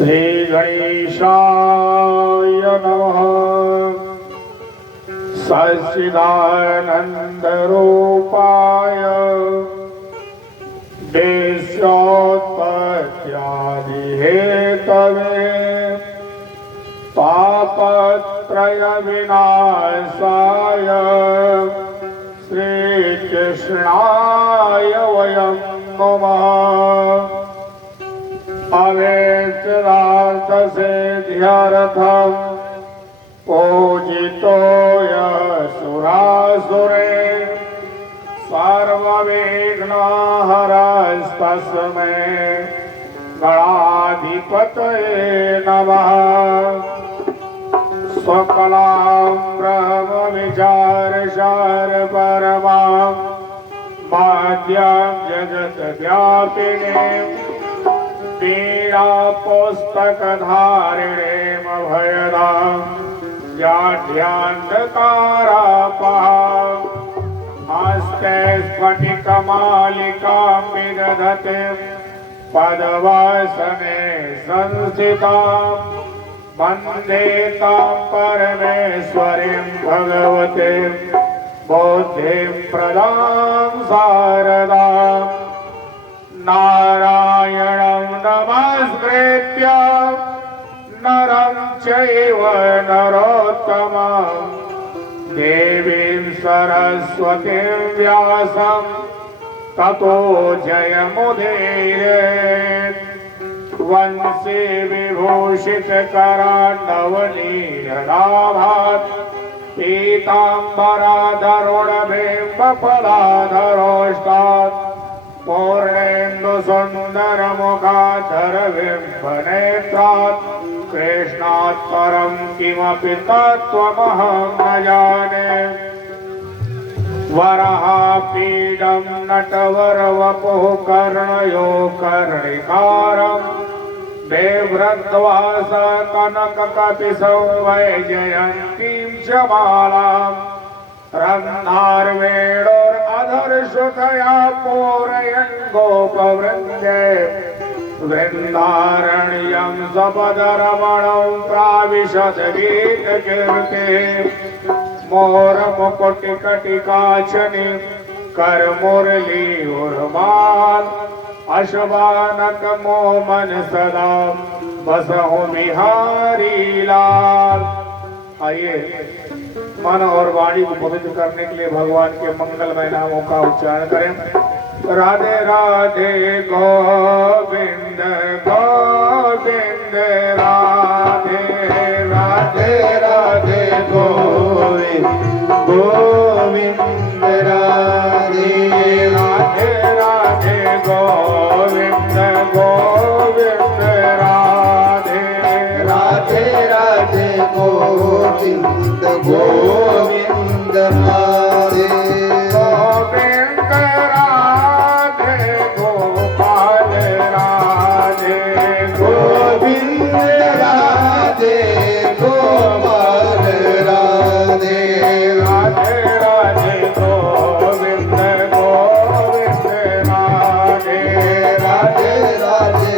श्री गणेशाय नमः। सच्चिदानंद रूपाय देशोत्पत्त्यादि हेतवे तापत्रय विनाशाय श्रीकृष्णाय वयं नमः। अवेक्षदार्थ सिद्ध्यर्थं पूजितो यसुरासुरे सर्वविघ्नहरस्तस्मै गणाधिपतये नमः। स्वकलां ब्रह्म विचारसार परमां माद्यां जगद्व्यापिनीं पीडा पुस्तकधारिणीं अभयदां व्याध्यान्धकारापहां हस्ते स्फटिकमालिकां विदधतीं पद्मासने संस्थितां वन्दे तां परमेश्वरीं भगवतीं बुद्धिं प्रदां शारदां। नारायणं नमस्कृत्य नरं चैव नरोत्तमं देवीं सरस्वतीं व्यासं ततो जयमुदीरयेत्। वंशी विभूषितकराण्डवनीरदाभात् पीताम्बराधरुणबिम्बफलाधरोष्टात् पूर्णेन्दुसुन्दरमुखाधरबिम्बनेत्रात् कृष्णात् परं किमपि तत्त्वमहं न जाने। वराहपीडं नटवरवपुः कर्णयो कर्णिकारं देवव्रतवास कनककपिशौ वैजयन्तीं च मालां रन्ध्रार्वेणोरधरसुतया पूरयन् गोपवृन्दे वृन्दारण्यं सपदरमणौ प्राविशद गीतकीर्तिः। मोरमुकुटिकटिकाचनि करमुरली उर्माल अशबानक मोमन सदा बसहु बिहारी लाल। आइए मन और वाणी को पवित्र करने के लिए भगवान के मंगलमय नामों का उच्चारण करें। राधे राधे गोविंद गोविंद राधे राधे राधे गोविंद गोविंद राधे राधे राधे गोविंद गोविंद राधे राधे राधे गोविंद गोविंद राधे गोविंद राधे गोपाल राधे गोविंद राधे गोपाल राधे राधे राधे गोविंद गोविंद राधे राधे राधे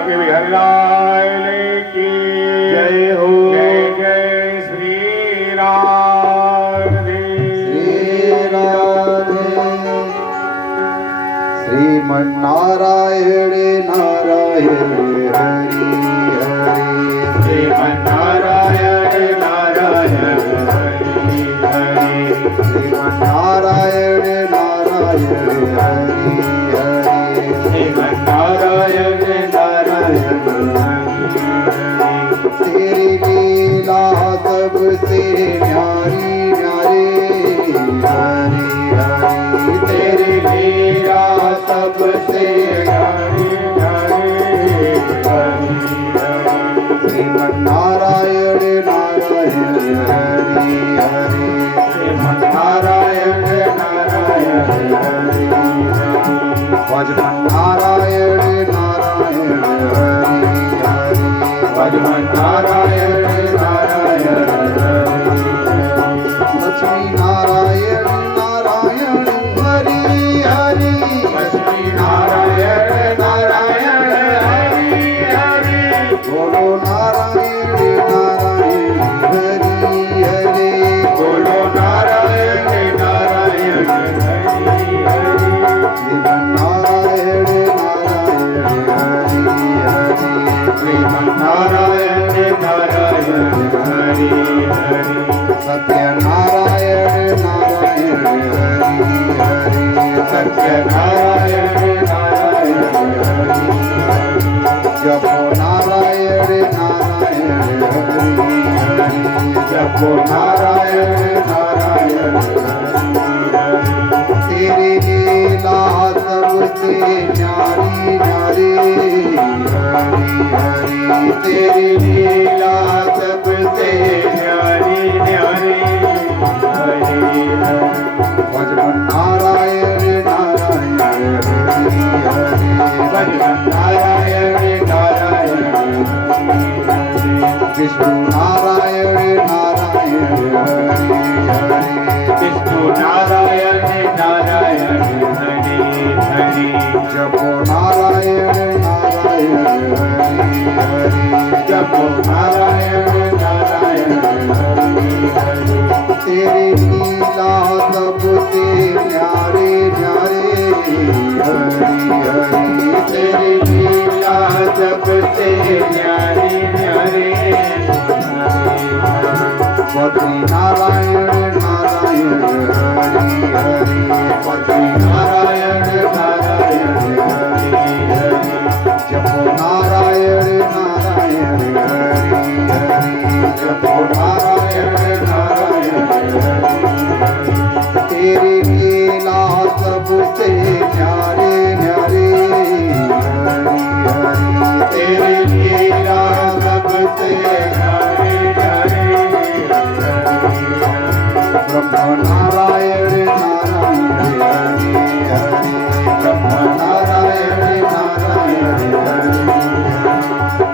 के बिहारी लाल की जय हो। जय जय श्री राधे श्री राधे। श्रीमन्नारायण नारायण हरि हरि। श्रीमन्नारायण नारायण हरि हरि। श्रीमन्नारायण नारायण हरि हरि। श्रीमन्नारायण नारायण हरि हरि। तेरी लीला सबसे न्यारी न्यारी हरि हरि। तेरी लीला सबसे न्यारी न्यारी हरि हरि। श्रीमन्नारायण नारायण हरि हरि। श्रीमन्नारायण नारायण हरि हरि। भजमन्नारायण नारायण हरि हरि। भजमन्नारायण नारायण हरि हरि। लक्ष्मी नारायण नारायण हरि हरि। लक्ष्मी नारायण नारायण हरि हरि। बोलो नारायण नारायण हरि हरि। बोलो नारायण नारायण हरि हरि। श्रीमन्नारायण नारायण हरि हरि। श्रीमन्नारायण नारायण हरि हरि। सत्यनारायण नारायण हरि हरि। सत्यनारायण नारायण हरि हरि। जपो नारायण नारायण हरि हरि। जपो नारायण नारायण हरि हरि। तेरी लीला सबसे न्यारी न्यारी हरि हरि। तेरी लीला सबसे न्यारी न्यारी हरि हरि। भजमन नारायण नारायण हरि हरि। नारायण नारायण हरि हरि। विष्णु नारायण नारायण हरि हरि। विष्णु नारायण नारायण हरि हरि। जपो नारायण नारायण हरि हरि। जपो नारायण नारायण हरि हरि। तेरी लीला सबसे न्यारे न्यारे हरि हरि। तेरी लीला सबसे न्यारी न्यारी हरि हरि। पति नारायण नारायण हरि हरि। पति नारायण नारायण हरि हरि। जपो नारायण नारायण हरि हरि। जपो नारायण नारायण हरि हरि। तेरी लीला सबसे न्यारे न्यारे हरि हरि। तेरी लीला सबसे न्यारी न्यारी हरि हरि। ब्रह्म नारायण नारायण हरि हरि। ब्रह्म नारायण नारायण हरि हरि।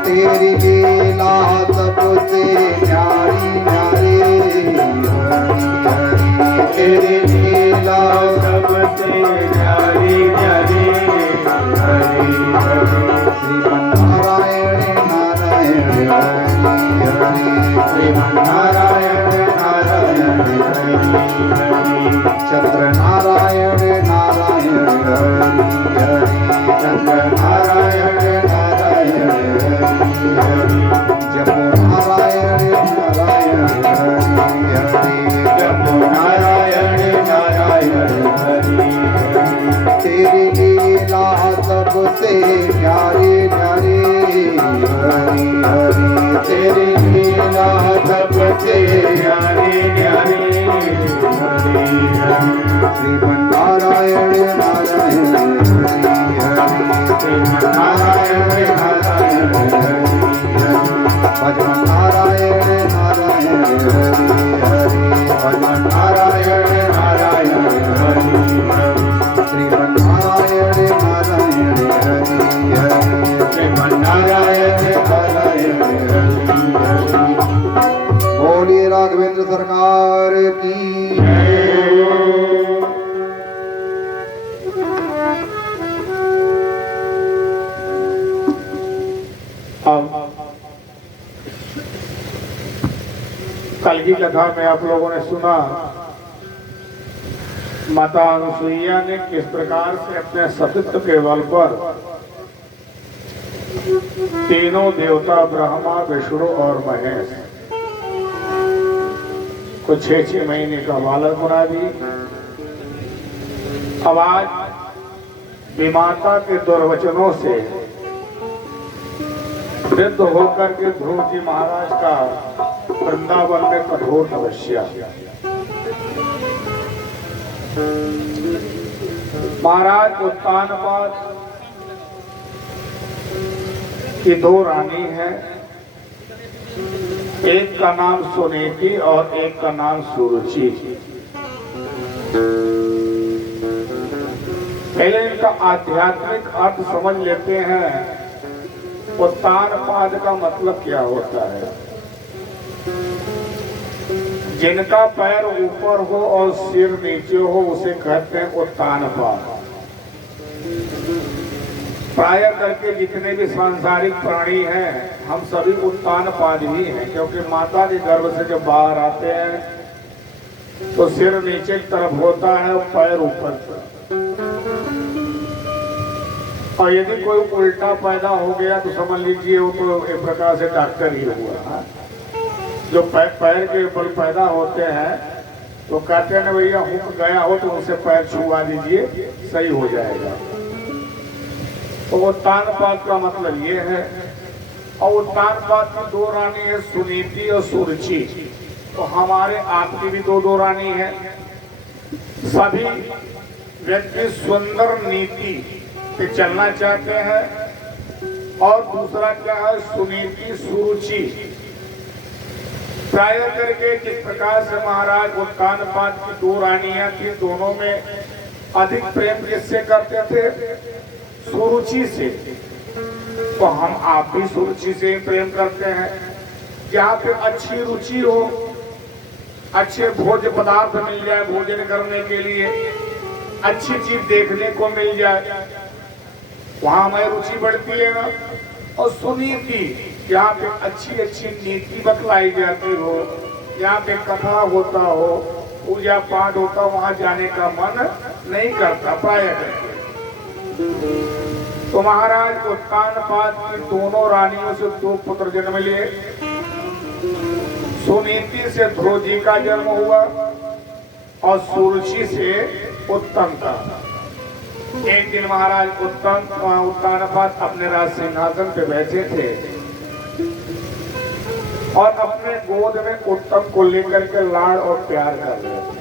तेरी लीला सबसे न्यारी न्यारी हरि हरि। तेरी लीला सबसे न्यारी न्यारी हरि हरि। श्रीमन्नारायण नारायण हरि हरि। श्रीमन्नारायण नारायण हरि हरि। चंद्र नारायण नारायण हरि हरि। चंद्र नारायण नारायण हरि हरि। जपो नारायण नारायण हरि हरि। जपो नारायण नारायण हरि हरि। तेरी लीला सबसे न्यारी न्यारी हरि हरि। तेरी लीला सबसे न्यारी न्यारी हरि हरि। श्रीमन्नारायण नारायण हरि हरि। श्रीमन्नारायण नारायण हरि हरि। भजन नारायण नारायण हरि हरि। भजन नारायण नारायण हरि हरि। श्रीमन्नारायण नारायण हरि हरि। श्रीमन्नारायण नारायण हरि हरि। बोलिए राघवेंद्र सरकार की। कल की कथा में आप लोगों ने सुना माता अनुसुईया ने किस प्रकार से अपने सतीत्व के बल पर तीनों देवता ब्रह्मा विष्णु और महेश को 6-6 महीने का बालक बना दी। अब आज विमाता के दुर्वचनों से वृद्ध होकर के ध्रुव जी महाराज का वृंदावन में कठोर तपस्या। महाराज उत्तानपाद की 2 रानी है, एक का नाम सुनीति और एक का नाम सुरुचि। पहले इनका आध्यात्मिक अर्थ समझ लेते हैं। उत्तानपाद का मतलब क्या होता है? जिनका पैर ऊपर हो और सिर नीचे हो उसे कहते हैं उत्तानपाद। प्राय करके जितने भी सांसारिक प्राणी हैं हम सभी उत्तानपाद ही हैं, क्योंकि माता के गर्भ से जब बाहर आते हैं तो सिर नीचे की तरफ होता है और पैर ऊपर की। और यदि कोई उल्टा पैदा हो गया तो समझ लीजिए वो तो एक प्रकार से डॉक्टर ही हुआ। जो पैर के बल पैदा होते हैं तो कहते हैं ना भैया हुक गया हो तो उसे पैर छुआ दीजिए, सही हो जाएगा। तो उत्तानपाद का मतलब ये है। और उत्तानपाद की 2 रानी है, सुनीति और सुरुचि। तो हमारे आपकी भी 2 रानी है। सभी व्यक्ति सुंदर नीति पे चलना चाहते हैं। और दूसरा क्या है? सुनीति सुरुचि। प्राय करके जिस प्रकार से महाराज उत्तानपाद की 2 रानियां थी, दोनों में अधिक प्रेम किससे करते थे? सुरुचि से। तो हम आप भी सुरुचि से प्रेम करते हैं। जहाँ पे अच्छी रुचि हो, अच्छे भोज्य पदार्थ मिल जाए भोजन करने के लिए, अच्छी चीज देखने को मिल जाए, वहां हमारी रुचि बढ़ती है ना। और सुनीति, यहाँ पे अच्छी अच्छी नीति बतलाई जाती हो, यहाँ पे कथा होता हो, पूजा पाठ होता, वहां जाने का मन नहीं करता प्राय करके। तो महाराज उत्तानपाद की 2 रानियों से 2 पुत्र जन्म लिए। सुनीति से ध्रुव जी का जन्म हुआ और सुरुचि से उत्तम का। एक दिन महाराज उत्तानपाद अपने राज सिंहासन पे बैठे थे और अपने गोद में उत्तम को लेकर के लाड़ और प्यार कर रहे थे।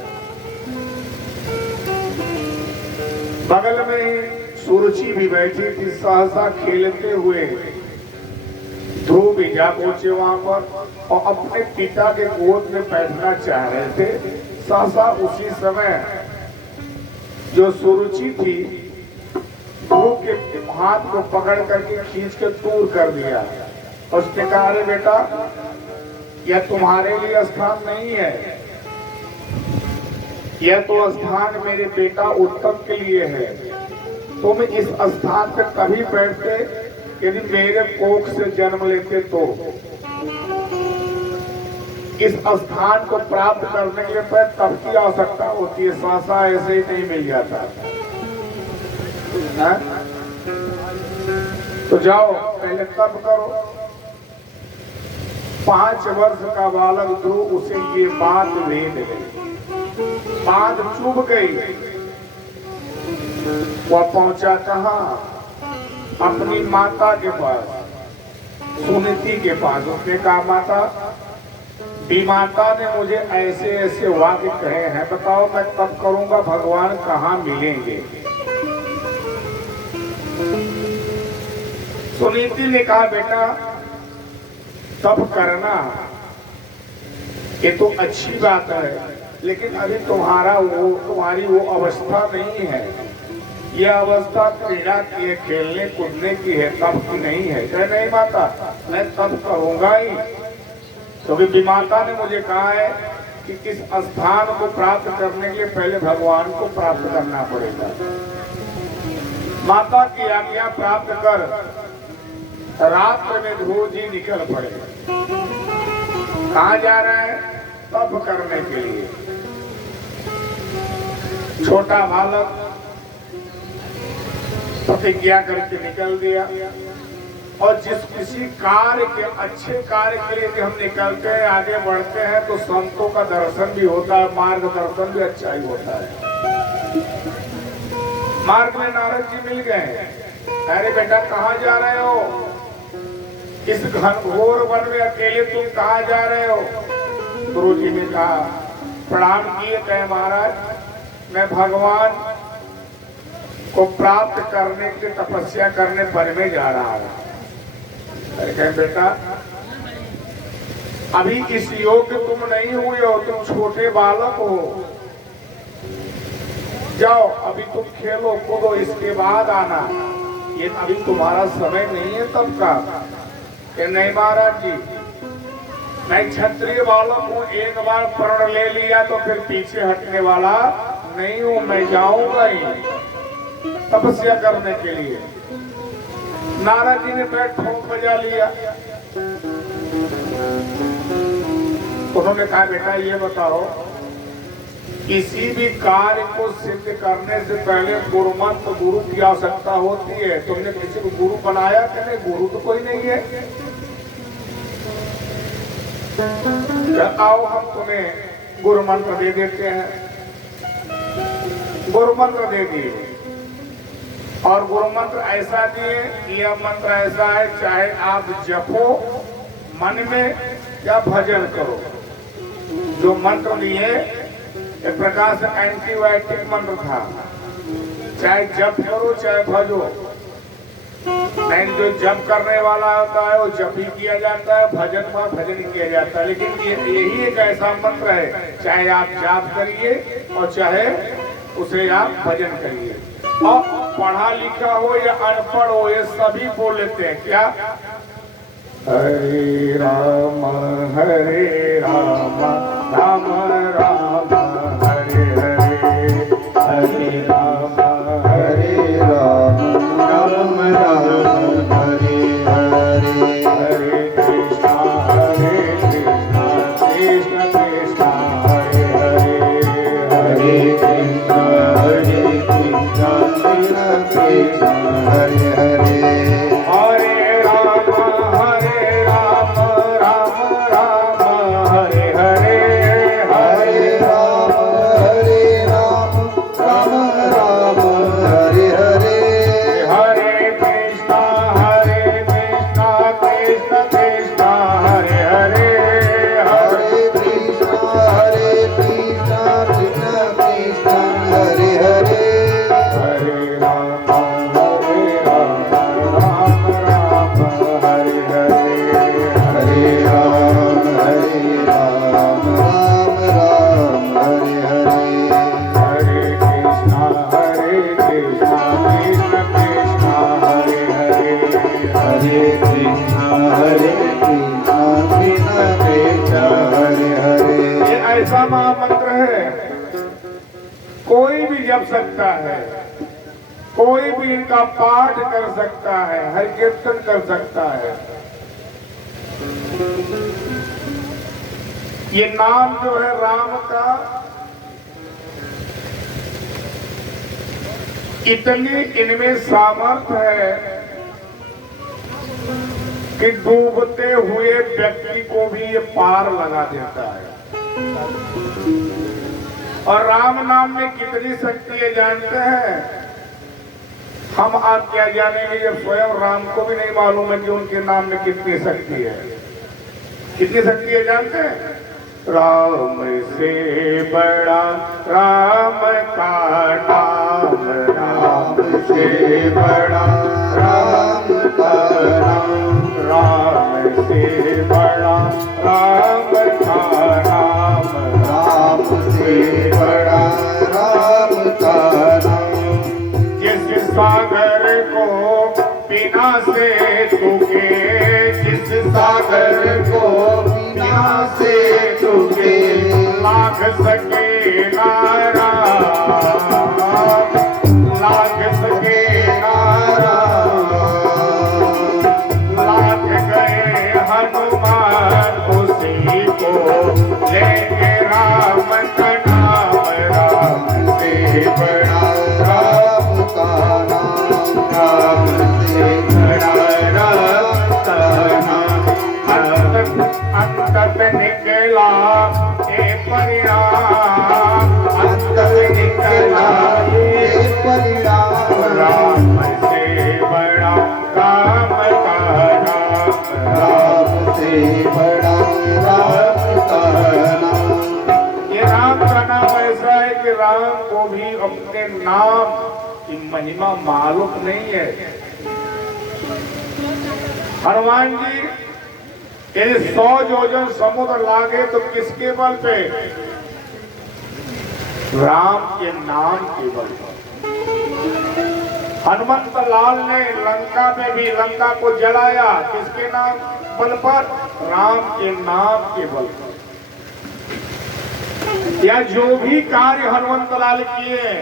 बगल में ही सुरुचि भी बैठी थी। सहसा खेलते हुए ध्रुव भी जा पहुंचे वहां पर और अपने पिता के गोद में बैठना चाह रहे थे। सहसा उसी समय जो सुरुचि थी ध्रुव के हाथ को पकड़ करके खींच के दूर कर दिया। उसने कहा, अरे बेटा, यह तुम्हारे लिए स्थान नहीं है, यह तो स्थान मेरे बेटा उत्तम के लिए है। तुम इस स्थान पर तभी बैठते यदि मेरे कोख से जन्म लेते तो। इस स्थान को प्राप्त करने के लिए तब की आवश्यकता होती है, सहसा ऐसे ही नहीं मिल जाता है? तो जाओ पहले तब करो। 5 वर्ष का बालक ध्रुव, उसे ये बात भेद गई, बात चुभ गई। वह पहुंचा कहाँ? अपनी माता के पास, सुनीति के पास। उसने कहा, माता, विमाता ने मुझे ऐसे ऐसे वाक्य कहे हैं, बताओ मैं तब करूंगा, भगवान कहाँ मिलेंगे? सुनीति ने कहा, बेटा तब करना ये तो अच्छी बात है, लेकिन अभी तुम्हारी वो अवस्था नहीं है। यह अवस्था क्रीड़ा की है, खेलने कूदने की है, तब की नहीं है। कहे, नहीं माता, मैं तब करूंगा ही, क्योंकि विमाता ने मुझे कहा है कि इस स्थान को प्राप्त करने के लिए पहले भगवान को प्राप्त करना पड़ेगा। माता की आज्ञा प्राप्त कर रात्र में ध्रुव जी निकल पड़े। कहाँ जा रहे हैं? तप करने के लिए। छोटा बालक प्रतिज्ञा करके निकल दिया। और जिस किसी कार्य के अच्छे कार्य के लिए कि हम निकलते हैं, आगे बढ़ते हैं, तो संतों का दर्शन भी होता है, मार्गदर्शन भी अच्छा ही होता है। मार्ग में नारद जी मिल गए। अरे बेटा कहाँ जा रहे हो? इस घनघोर वन में अकेले तुम कहाँ जा रहे हो? गुरु जी ने कहा, प्रणाम किए, कहे महाराज मैं भगवान को प्राप्त करने के तपस्या करने वन में जा रहा हूँ। अरे कहे बेटा अभी इस योग्य तुम नहीं हुए हो, तुम छोटे बालक हो, जाओ अभी तुम खेलो कूदो, इसके बाद आना, ये अभी तुम्हारा समय नहीं है तब का। कि नहीं महाराज जी मैं क्षत्रिय बालक हूँ, एक बार प्रण ले लिया तो फिर पीछे हटने वाला नहीं हूँ, मैं जाऊंगा ही तपस्या करने के लिए। नारद जी ने बैठ ठोक बजा लिया। उन्होंने कहा बेटा ये बताओ, किसी भी कार्य को सिद्ध करने से पहले गुरुमंत्र गुरु की आवश्यकता होती है। तुमने किसी को गुरु बनाया कि नहीं? गुरु तो कोई नहीं है। आओ हम तुम्हें गुरु मंत्र दे देते हैं। गुरु मंत्र दे दिए और गुरु मंत्र ऐसा दिए, यह मंत्र ऐसा है चाहे आप जपो मन में या भजन करो। जो मंत्र दिए एक प्रकार से एंटीबायोटिक मंत्र था, चाहे जप करो चाहे भजो। नहीं जो जप करने वाला होता है वो जप ही किया जाता है, भजन में भजन किया जाता है। लेकिन यही एक ऐसा मंत्र है, चाहे आप जाप करिए और चाहे उसे आप भजन करिए। और पढ़ा लिखा हो या अनपढ़ हो, ये सभी बोल लेते हैं। क्या? हरे राम राम राम हरे हरे, हरे राम राम राम हरे हरे, हरे कृष्णा कृष्ण कृष्ण हरे हरे, हरे कृष्णा कृष्ण कृष्ण हरे हरे, हरे राम राम राम हरे हरे, हरे राम राम राम हरे हरे, हरे कृष्णा कृष्ण कृष्ण हरे हरे, हरे कृष्णा कृष्ण कृष्ण हरे हरे, हरे राम राम हरे हरे, हरे राम राम हरे हरे, हरे कृष्णा कृष्ण कृष्ण हरे हरे, हरे कृष्णा कृष्ण कृष्ण हरे हरे। ये ऐसा महामंत्र है, कोई भी जप सकता है, कोई भी इनका पाठ कर सकता है, हर कीर्तन कर सकता है। ये नाम जो है राम का, इतनी इनमें सामर्थ्य है कि डूबते हुए व्यक्ति को भी ये पार लगा देता है। और राम नाम में कितनी शक्ति है जानते हैं? हम आप क्या जानेंगे जब स्वयं राम को भी नहीं मालूम है कि उनके नाम में कितनी शक्ति है। कितनी शक्ति है जानते हैं? राम से बड़ा राम का नाम, राम से बड़ा राम का नाम, राम से बड़ा राम का नाम, राम से बड़ा राम का नाम, जिस सागर को बिना से तुके, जिस सागर को बिना से तुके लाग सके नारा, लाग सके नारा, लाग गए हनुमान उसी को लेके कि राम को भी अपने नाम की महिमा मालूम नहीं है। हनुमान जी यदि 100 योजन समुद्र लागे तो किसके बल पे? राम के नाम के बल पर। हनुमंत लाल ने लंका में भी लंका को जलाया किसके नाम बल पर? राम के नाम के बल पर। या जो भी कार्य हनुमंत लाल किए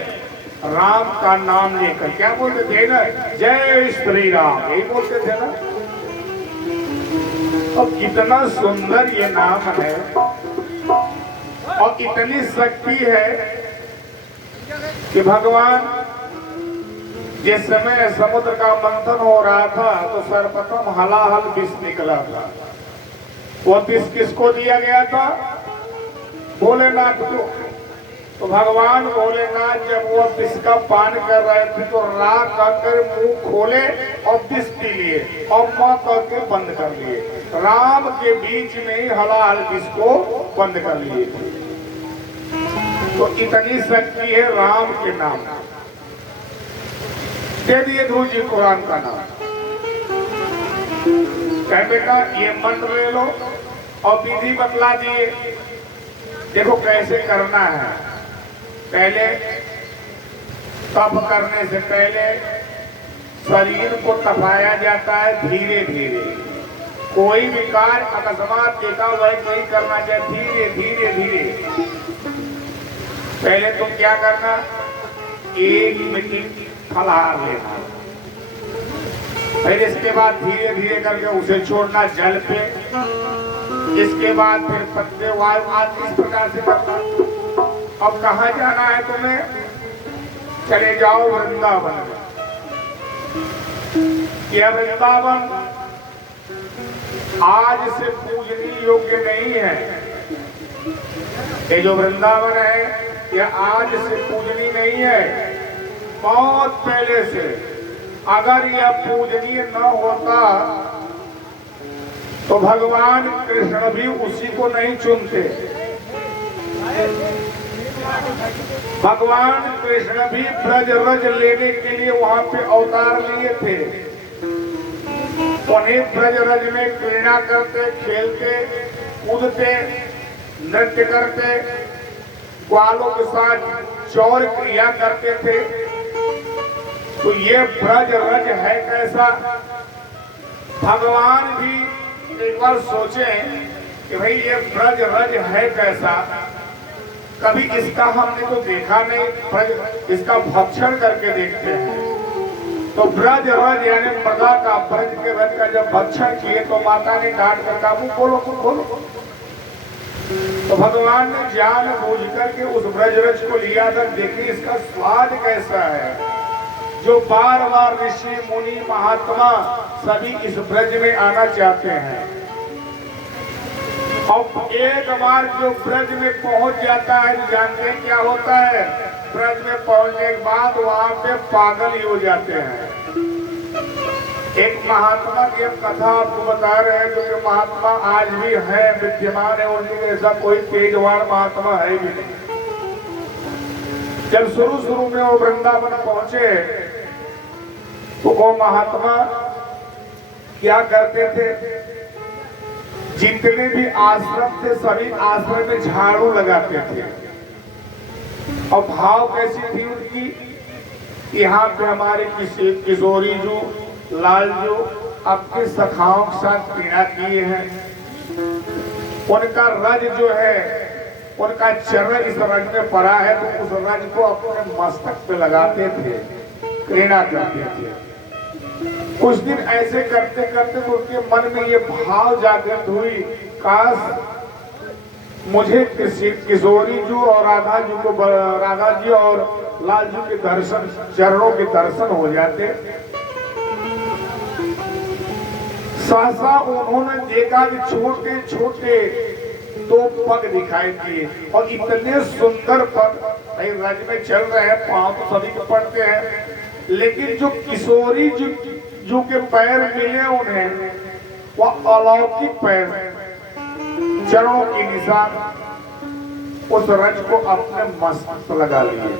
राम का नाम लेकर, क्या बोलते थे ना, जय श्री राम, यही बोलते थे ना। और कितना सुंदर ये नाम है और इतनी शक्ति है कि भगवान जिस समय समुद्र का मंथन हो रहा था तो सर्वप्रथम हलाहल विष निकला था। वो विष किसको दिया गया था? भोलेनाथ को। तो भगवान भोलेनाथ जब वो विष का पान कर रहे थे तो राग कहकर मुंह खोले और विष पी लिए और मां कहकर बंद कर लिए। राम के बीच में ही हलाहल विष को बंद कर लिए थे। तो इतनी शक्ति है राम के नाम। दे दिए गुरु जी कुरान का नाम, कह बेटा ये मंत्र ले लो और विधि बतला दिए, देखो कैसे करना है। पहले तप करने से पहले शरीर को तपाया जाता है धीरे धीरे। कोई भी कार्य अकस्मात एकाएक नहीं करना चाहिए, धीरे धीरे धीरे। पहले तुम क्या करना, 1 मिनट फलाहार लेना, फिर इसके बाद धीरे धीरे करके उसे छोड़ना जल पे। इसके बाद फिर पत्ते वायु आदि इस प्रकार से करना। अब कहाँ जाना है तुम्हें? चले जाओ वृंदावन में। यह वृंदावन आज से पूजनीय योग्य नहीं है। ये जो वृंदावन है यह आज से पूजनीय नहीं है। बहुत पहले से अगर यह पूजनीय न होता तो भगवान कृष्ण भी उसी को नहीं चुनते। भगवान कृष्ण भी ब्रज रज लेने के लिए वहां पे अवतार लिए थे। उन्हें ब्रज रज में क्रीड़ा करते, खेलते, कूदते, नृत्य करते, ग्वालों के साथ चौर क्रिया करते थे। तो ये ब्रज रज है कैसा? भगवान भी एक बार सोचें कि भाई ये ब्रज रज है कैसा। कभी इसका हमने तो देखा नहीं, ब्रज इसका भक्षण करके देखते हैं। तो ब्रज रज यानी मृदा का, ब्रज के रज का जब भक्षण किए तो माता ने डांट कर कहा मुंह खोलो मुंह खोलो। तो भगवान ने जान बूझ करके उस ब्रज रज को लिया था, देखिए इसका स्वाद कैसा है। जो बार बार ऋषि मुनि महात्मा सभी इस ब्रज में आना चाहते हैं। और एक बार जो ब्रज में पहुंच जाता है जानते हैं क्या होता है? ब्रज में पहुंचने के बाद वहां पे पागल ही हो जाते हैं। एक महात्मा की हम कथा आपको बता रहे हैं, जो कि महात्मा आज भी है, विद्यमान है, उनके ऐसा कोई तेजवान महात्मा है भी नहीं। जब शुरू में वो वृंदावन पहुंचे तो वो महात्मा क्या करते थे? जितने भी आश्रम थे सभी आश्रम में झाड़ू लगाते थे। और भाव कैसी थी उनकी? यहाँ पे हमारे किशोरी जो लाल जो अपने सखाओं के साथ पीड़ा किए हैं, उनका रज जो है, उनका चरण इस रज में पड़ा है तो उस रज को अपने मस्तक पे लगाते थे, क्रीड़ा करते थे। कुछ दिन ऐसे करते करते तो उनके मन में ये भाव जागृत हुई, काश मुझे किशोरी जी और राधा जी और लाल जी के दर्शन, चरणों के दर्शन हो जाते। सहसा उन्होंने देखा कि छोटे छोटे 2 पग दिखाई दिए और इतने सुंदर पग। रज में चल रहे हैं, पांव तो सभी को पड़ते हैं, लेकिन जो किशोरी जो के पैर मिले उन्हें, वह अलौकिक पैर, चरणों की निशान। उस रज को अपने मस्तक लगा लिए।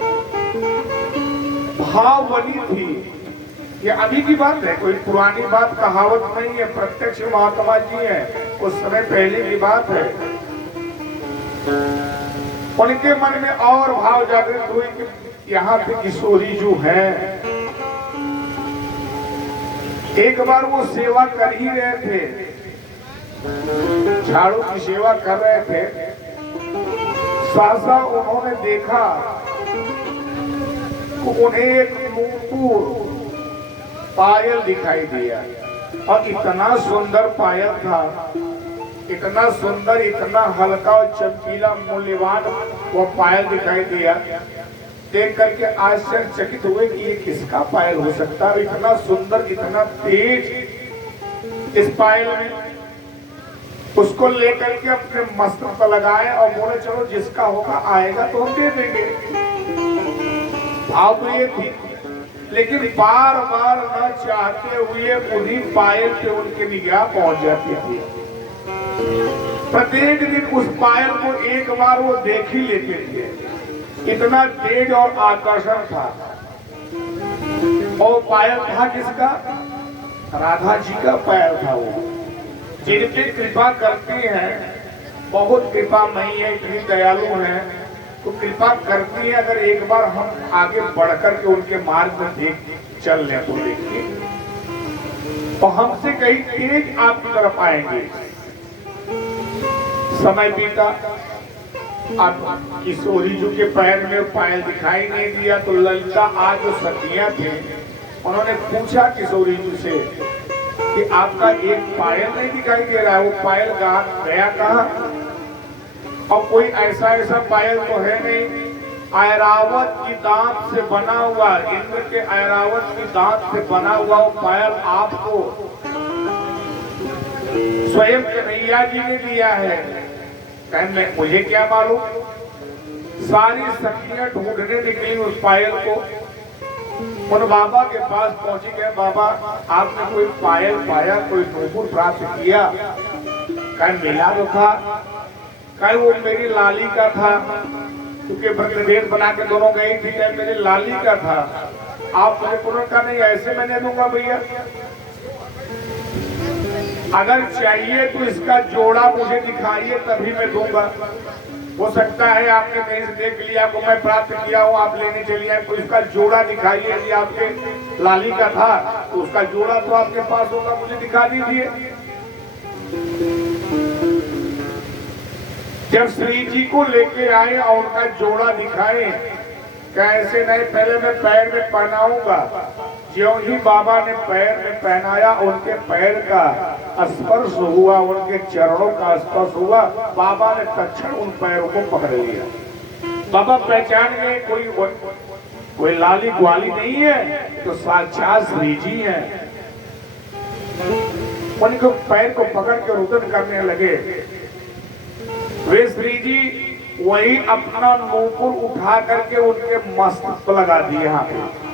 भाव बनी थी। ये अभी की बात है, कोई पुरानी बात कहावत नहीं है, प्रत्यक्ष महात्मा जी है, उस समय पहले की बात है। उनके मन में और भाव जागृत हुई कि यहाँ पे किशोरी जो है, एक बार वो सेवा कर ही रहे थे, झाड़ू की सेवा कर रहे थे। सहसा उन्होंने देखा कि उन्हें एक नूपुर पायल दिखाई दिया, और इतना सुंदर पायल था, इतना सुंदर, इतना हल्का और चमकीला मूल्यवान वो पायल दिखाई दिया। देख करके आश्चर्यचकित हुए कि ये किसका पायल हो सकता है, इतना सुंदर, इतना तेज इस पायल में। उसको लेकर के अपने मस्तक पर लगाए और बोले चलो जिसका होगा आएगा तो हम दे देंगे। भाव तो ये थी, लेकिन बार बार न चाहते हुए उन्हीं पायल पे उनकी निगाह पहुंच जाती थी। प्रत्येक दिन उस पायल को एक बार वो देख ही लेते थे, इतना तेज और आकर्षण था। और पायल था किसका? राधा जी का पायल था। वो जिन पे कृपा करती हैं, बहुत कृपा मई है, इतनी दयालु है, तो कृपा करती है। अगर एक बार हम आगे बढ़कर के उनके मार्ग में देख चल लें तो देखिए, और हमसे कहीं तेज आपकी तरफ आएंगे। समय बीता, अब किशोरी जी के पैर में पायल दिखाई नहीं दिया, तो ललिता आज जो सखियां थे उन्होंने पूछा किशोरी जी से कि आपका एक पायल नहीं दिखाई दे रहा है, वो पायल गया कहाँ? और कोई ऐसा पायल तो है नहीं। ऐरावत की दांत से बना हुआ, इंद्र के ऐरावत की दांत से बना हुआ वो पायल आपको स्वयं कन्हैया जी ने दिया है। कहने मुझे क्या मालूम। सारी सखियां ढूंढने निकली उस पायल को, उन बाबा के पास पहुंची गए। बाबा आपने कोई पायल पाया, कोई नूपुर प्राप्त किया? कहीं मिला तो था, कहीं वो मेरी लाली का था, क्योंकि ब्रह्मदेव बना के दोनों गई थी, कहीं मेरी लाली का था। आप मुझे पुनः का नहीं, ऐसे मैंने दूंगा भैया। अगर चाहिए तो इसका जोड़ा मुझे दिखाइए, तभी मैं दूंगा। हो सकता है आपने कहीं से देख लिया को मैं प्राप्त किया हूँ, आप लेने चलिए, तो इसका जोड़ा दिखाइए। यदि आपके लाली का था तो उसका जोड़ा तो आपके पास होगा, मुझे दिखा दीजिए। जब श्री जी को लेके आए और उनका जोड़ा दिखाए, कैसे नहीं, पहले मैं पैर में पहनाऊंगा। ज्यों ही बाबा ने पैर में पहनाया, उनके पैर का स्पर्श हुआ, उनके चरणों का स्पर्श हुआ, बाबा ने तत्क्षण उन पैरों को पकड़ लिया। बाबा पहचान गए कोई लाली ग्वाली नहीं है, तो साक्षात श्री जी है। उनको पैर को पकड़ के रुदन करने लगे। वे श्री जी वही अपना नूपुर उठा करके उनके मस्तक पर लगा दिए। यहाँ पे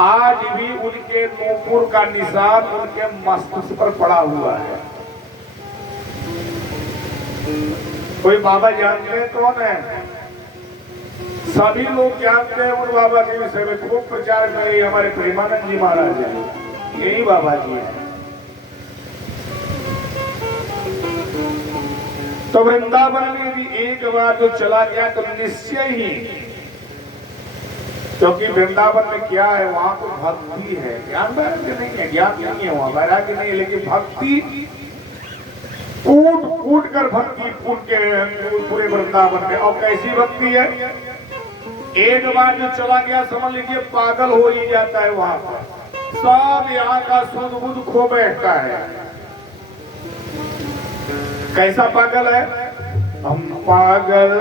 आज भी उनके नूपुर का निशान उनके मस्तक पर पड़ा हुआ है। कोई बाबा जानते हैं कौन है? सभी लोग जानते हैं उन बाबा के विषय में, खूब प्रचार करे हमारे प्रेमानंद जी महाराज हैं, यही बाबा जी हैं। तो वृंदावन में भी एक बार जो चला गया तो निश्चय ही, क्योंकि वृंदावन में क्या है, वहां तो भक्ति है, ज्ञान वैराग्य नहीं है, ज्ञान नहीं है, वहां वैराग्य नहीं है, लेकिन भक्ति कूट कूट कर भक्ति पूरे वृंदावन में। और कैसी भक्ति है, एक बार जो चला गया समझ लीजिए पागल हो ही जाता है। वहां पर सब यहाँ का सुध बुध खो बैठता है। कैसा पागल है? हम पागल,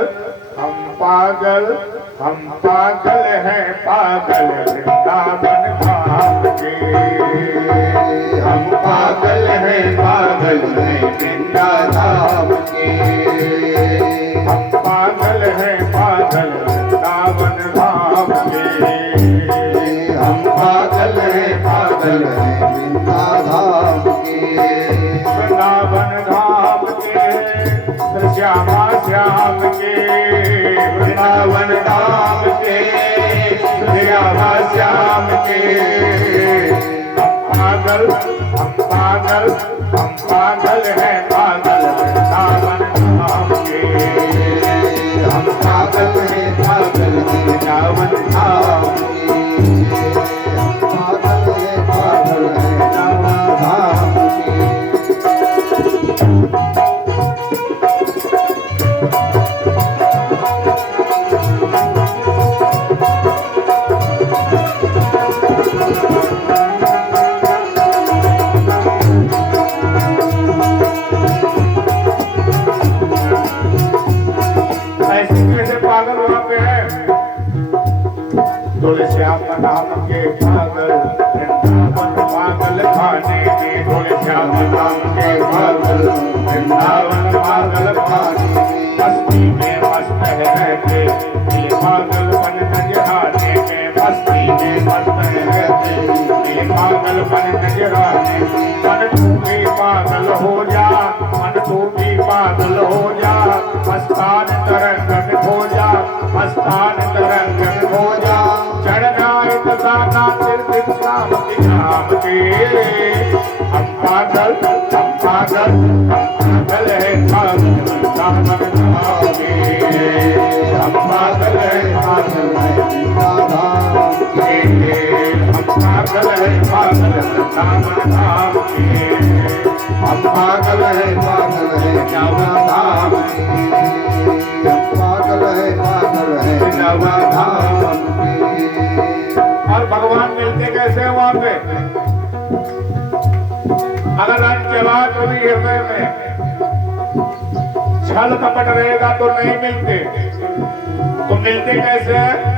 हम पागल, हम पागल हैं, पागल वृंदावन धाम के। हम पागल हैं, पागल हैं वृंदावन के। हम पागल हैं, पागल वृंदावन धाम के। हम पागल हैं, पागल हैं वृंदावन के। वृंदावन धाम के, श्यामा श्याम के। वृंदावन धाम के श्यामा श्याम के हम पागल है पागल वृंदावन धाम के हम पागल है पागल वृंदावन धाम के हम पागल है पागल वृंदावन धाम के श्याम नाम के पागल वृंदावन पागल खाने में थोड़े श्याम नाम के पागल वृंदावन पागल खाने मस्ती में मस्त है रहते ये पागल बन नजराने में मस्ती में मस्त है रहते ये पागल बन नजराने मन तू भी पागल हो जा मन तू भी पागल हो जा मस्तान तरंगन हो जा मस्तान तरंगन हो जा चढ़ना इतना नाम के हम पागल है पागल हम पागल है पागल हम पागल है पागल धाम के हम पागल है पागल है धाम पागल है धाम और भगवान मिलते कैसे हैं वहां पे अगर रंग चला तो भी हृदय में छल कपट रहेगा तो नहीं मिलते तो मिलते कैसे हैं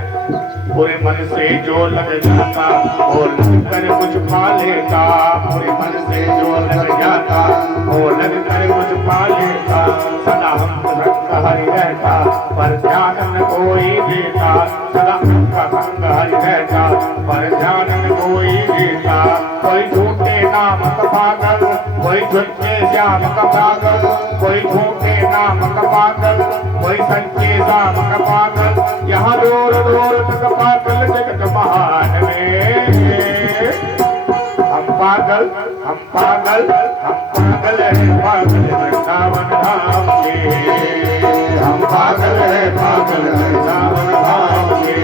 पूरे मन से जो लग जाता वो लग कर कुछ पा लेता पूरे मन से जो लग जाता वो लग कर कुछ पा लेता सदा हम रंग हरि रहता पर ध्यान न कोई देता सदा का रंग हरि रहता पर ध्यान न कोई देता कोई झूठे नाम का पागल कोई झूठे श्याम का पागल कोई झूठे नाम का पागल कोई सच्चे श्याम का पागल यहाँ दूर दूर तक पागल जगत महान में हम पागल है पागल वृंदावन धाम के हम पागल है पागल वृंदावन धाम के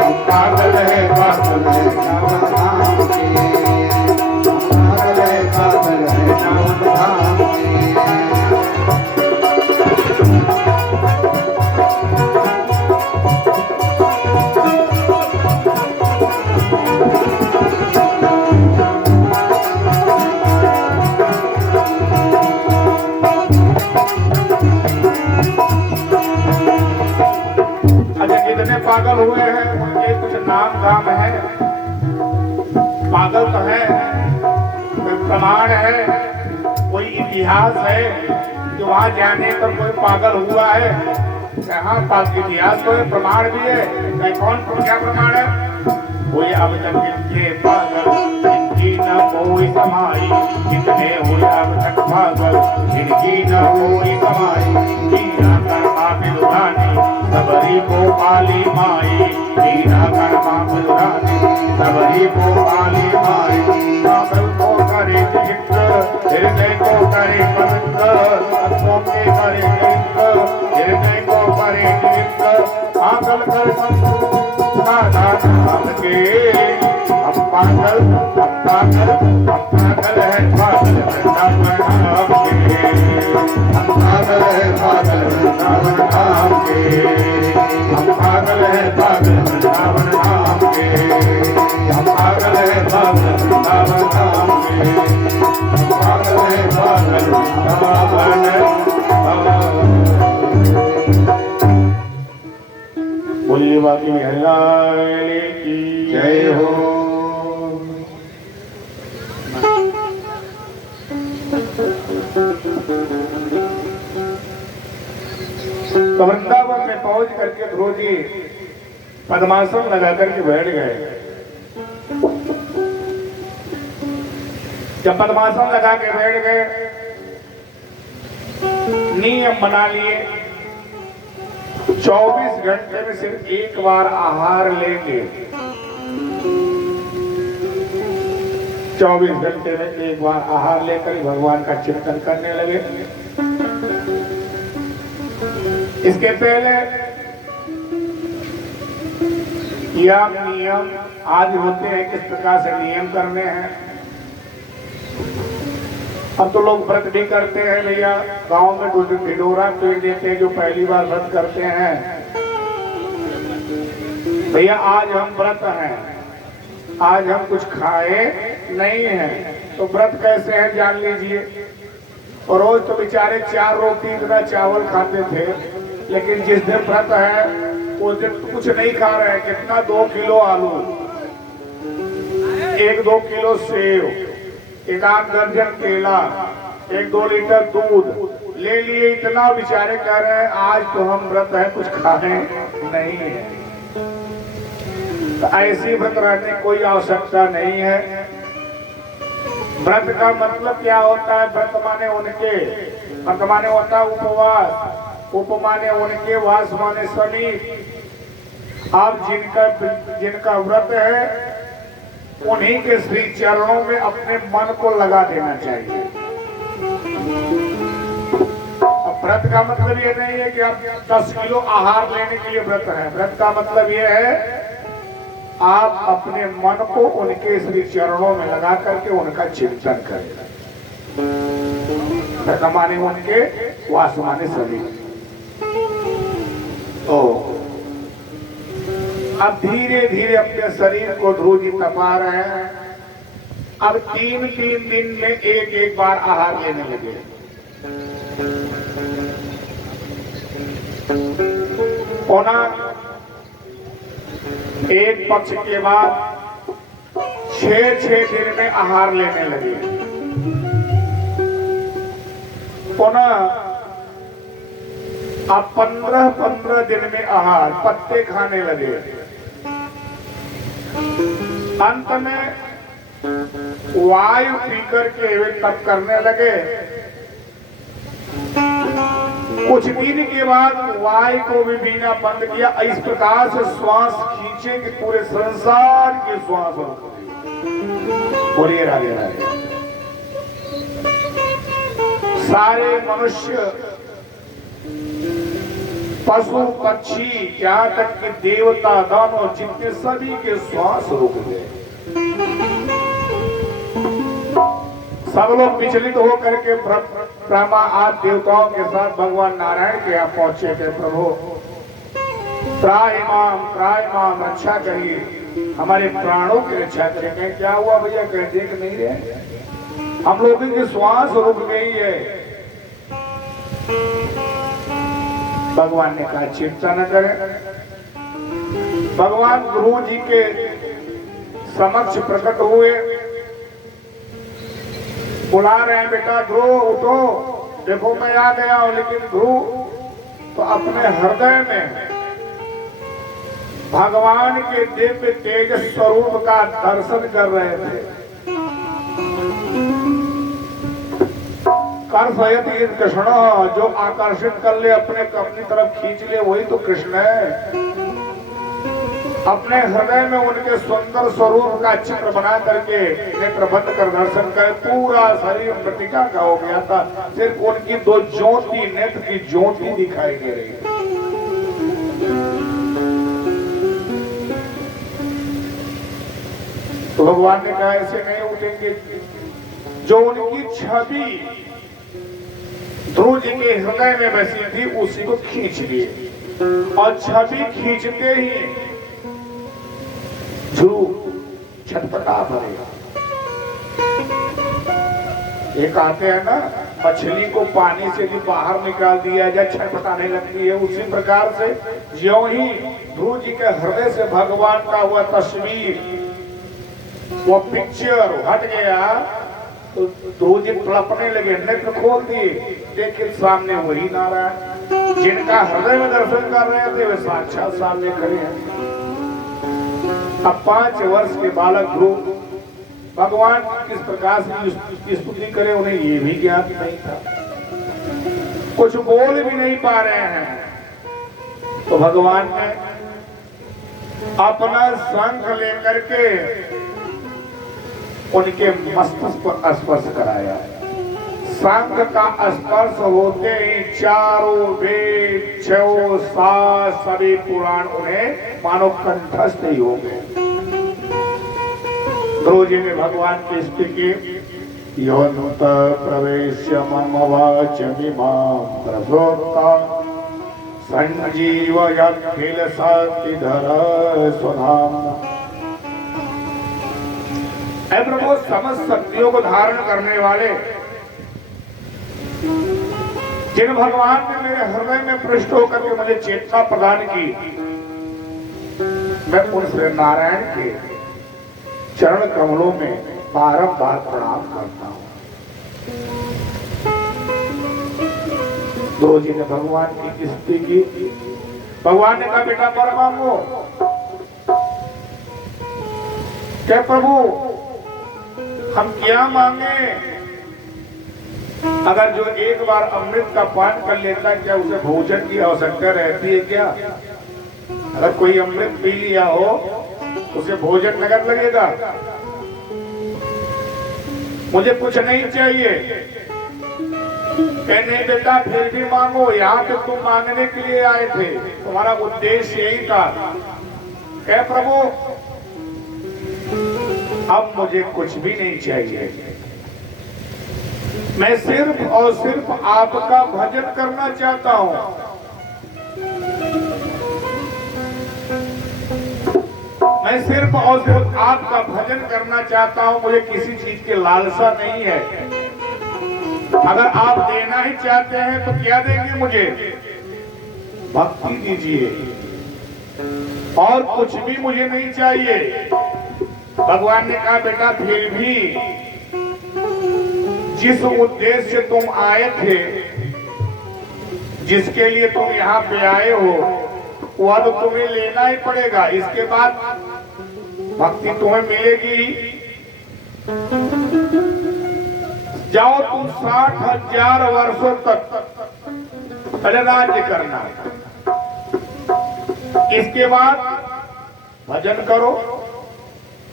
हम पागल है पागल वृंदावन धाम के पागल है पागल वृंदावन धाम के पागल हुए हैं उनके कुछ नाम धाम है पागल तो है कोई प्रमाण है कोई इतिहास है कि वहां जाने पर कोई पागल हुआ है हाँ इतिहास तो है प्रमाण भी है कौन क्या प्रमाण है कोई अब तक इनके पागल इनकी न कोई समाई कितने हुए अब तक पागल इनकी न कोई समाई मीरा कर्मा बिलुरानी सबरी को पाली माई मीरा कर्मा बिलुरानी सबरी को पाली माई पागल को करे चित्र हृदय को करे पवित्र आत्मों के करे चित्र हृदय को करे चित्र पागल कर नाम के हम पागल है पागल वृंदावन धाम के हम पागल है पागल वृंदावन धाम के हम पागल है पागल वृंदावन धाम के हम पागल है पागल वृंदावन धाम के हम पागल है पागल वृंदावन बोलिए बाकी हरियाणा की जय हो। तो वृंदावन में पहुंच करके ध्रुव जी पद्मासन लगा करके बैठ गए। जब पद्मासन लगा के बैठ गए नियम बना लिए 24 घंटे में सिर्फ एक बार आहार लेंगे, 24 घंटे में एक बार आहार लेकर ही भगवान का चिंतन करने लगे। इसके पहले यम नियम आदि होते हैं, किस प्रकार से नियम करने हैं। अब तो लोग व्रत भी करते हैं भैया, गांव में ढिढोरा पेड़ देते हैं जो पहली बार व्रत करते हैं। भैया आज हम व्रत हैं, आज हम कुछ खाए नहीं हैं, तो व्रत कैसे है जान लीजिए। और रोज तो बेचारे 4 रोटी इतना चावल खाते थे, लेकिन जिस दिन व्रत है उस दिन कुछ नहीं खा रहे हैं। कितना 2 किलो आलू, 1-2 किलो सेव, 1-8 दर्जन केला, 1-2 लीटर दूध ले लिए। इतना बेचारे कह रहे हैं आज तो हम व्रत है, कुछ खाए नहीं है। तो ऐसी व्रत रहने की कोई आवश्यकता नहीं है। व्रत का मतलब क्या होता है? व्रत माने उनके, व्रत माने होता है उपवास, उपमाने उनके, वास माने समीप। आप जिनका व्रत है उन्हीं के श्री चरणों में अपने मन को लगा देना चाहिए। अब व्रत का मतलब ये नहीं है कि आप 10 किलो आहार लेने के लिए व्रत है। व्रत का मतलब ये है आप अपने मन को उनके श्री चरणों में लगा करके उनका चिंतन करें। व्रत माने उनके, वास माने सभी। तो अब धीरे धीरे अपने शरीर को ध्रुव जी तपा रहे हैं। अब 3-3 दिन में एक बार आहार लेने लगे। होना एक पक्ष के बाद 6-6 दिन में आहार लेने लगे। पुनः अब 15-15 दिन में आहार, पत्ते खाने लगे। अंत में वायु पीकर के वे तप करने लगे। कुछ दिन के बाद वायु को भी पीना बंद किया। इस प्रकार से श्वास खींचे कि पूरे संसार के श्वास बोलिए राधे राधे। सारे मनुष्य, पशु पक्षी, यहाँ तक कि देवता दानव जितने सभी के श्वास रुक गए। सब लोग विचलित होकर के ब्रह्मा आदि देवताओं के साथ भगवान नारायण के यहाँ पहुंचे थे। प्रभु त्राहिमाम रक्षा करिए, हमारे प्राणों की रक्षा करेंगे। क्या हुआ भैया? कह देख नहीं रहे, हम लोगों की श्वास रुक गई है। भगवान ने कहा चिंता न करें। भगवान गुरु जी के समक्ष प्रकट हुए, बुला रहे हैं, बेटा ध्रुव उठो, देखो मैं आ गया हूं। लेकिन ध्रुव तो अपने हृदय में भगवान के दिव्य तेज स्वरूप का दर्शन कर रहे थे। कर्षयति कृष्ण, जो आकर्षित कर ले, अपनी तरफ खींच ले, वही तो कृष्ण है। अपने हृदय में उनके सुंदर स्वरूप का चित्र बना करके नेत्र बंद कर दर्शन करे। पूरा शरीर मृतिका का हो गया था, सिर्फ उनकी 2 ज्योति, नेत्र की ज्योति दिखाई दे रही है। तो भगवान ने कहा ऐसे नहीं उठेंगे। जो उनकी छवि ध्रुव जी के हृदय में बसी थी उसी को खींच लिए, और छवि खींचते ही ध्रुव छटपटा भरे। एक आते हैं ना, मछली को पानी से भी बाहर निकाल दिया जाए, छटपटाने लगती है। उसी प्रकार से ज्यों ही ध्रुव जी के हृदय से भगवान का हुआ तस्वीर, वो पिक्चर हट गया, तो ध्रुव जी तड़पने लगे, नेत्र खोल दिए, देखे सामने वही नारायण जिनका हृदय में दर्शन कर रहे थे, वे साक्षात सामने खड़े हैं। अब 5 वर्ष के बालक ध्रुव भगवान किस प्रकार से स्तुति करे उन्हें ये भी ज्ञात नहीं था, कुछ बोल भी नहीं पा रहे हैं। तो भगवान ने अपना शंख लेकर के उनके मस्तक पर स्पर्श कराया। शंख का स्पर्श होते ही चारों वेद छो सात सभी पुराण उन्हें मानो कंठस्थ ही हो गए। गुरु जी ने भगवान की स्तुति की, योनुत प्रवेश्य मम वाचमिमां प्रभोक्ता संजीवयखिल शक्तिधर स्वधाम। ऐ प्रभु, समस्त शक्तियों को धारण करने वाले जिन भगवान ने मेरे हृदय में पृष्ठ होकर के मुझे चेतना प्रदान की, मैं उन श्री नारायण के चरण कमलों में बारंबार प्रणाम करता हूं। गुरु जी ने भगवान की स्तुति की। भगवान ने कहा, बेटा वर मांगो। क्या प्रभु, हम क्या मांगे? अगर जो एक बार अमृत का पान कर लेता है, क्या उसे भोजन की आवश्यकता रहती है क्या? अगर कोई अमृत पी लिया हो, उसे भोजन नगर लगेगा? मुझे कुछ नहीं चाहिए। नहीं बेटा, फिर भी मांगो। यहाँ पे तुम मांगने के लिए आए थे, तुम्हारा उद्देश्य यही था। क्या प्रभु, अब मुझे कुछ भी नहीं चाहिए। मैं सिर्फ और सिर्फ आपका भजन करना चाहता हूं। मैं सिर्फ और सिर्फ आपका भजन करना चाहता हूं। मुझे किसी चीज की लालसा नहीं है। अगर आप देना ही चाहते हैं तो क्या देंगे मुझे? भक्ति दीजिए, और कुछ भी मुझे नहीं चाहिए। भगवान ने कहा, बेटा फिर भी जिस उद्देश्य से तुम आए थे, जिसके लिए तुम यहाँ पे आए हो, वह तो तुम्हें लेना ही पड़ेगा। इसके बाद भक्ति तुम्हें मिलेगी। जाओ, तुम 60,000 वर्षों तक पहले राज्य करना। इसके बाद भजन करो।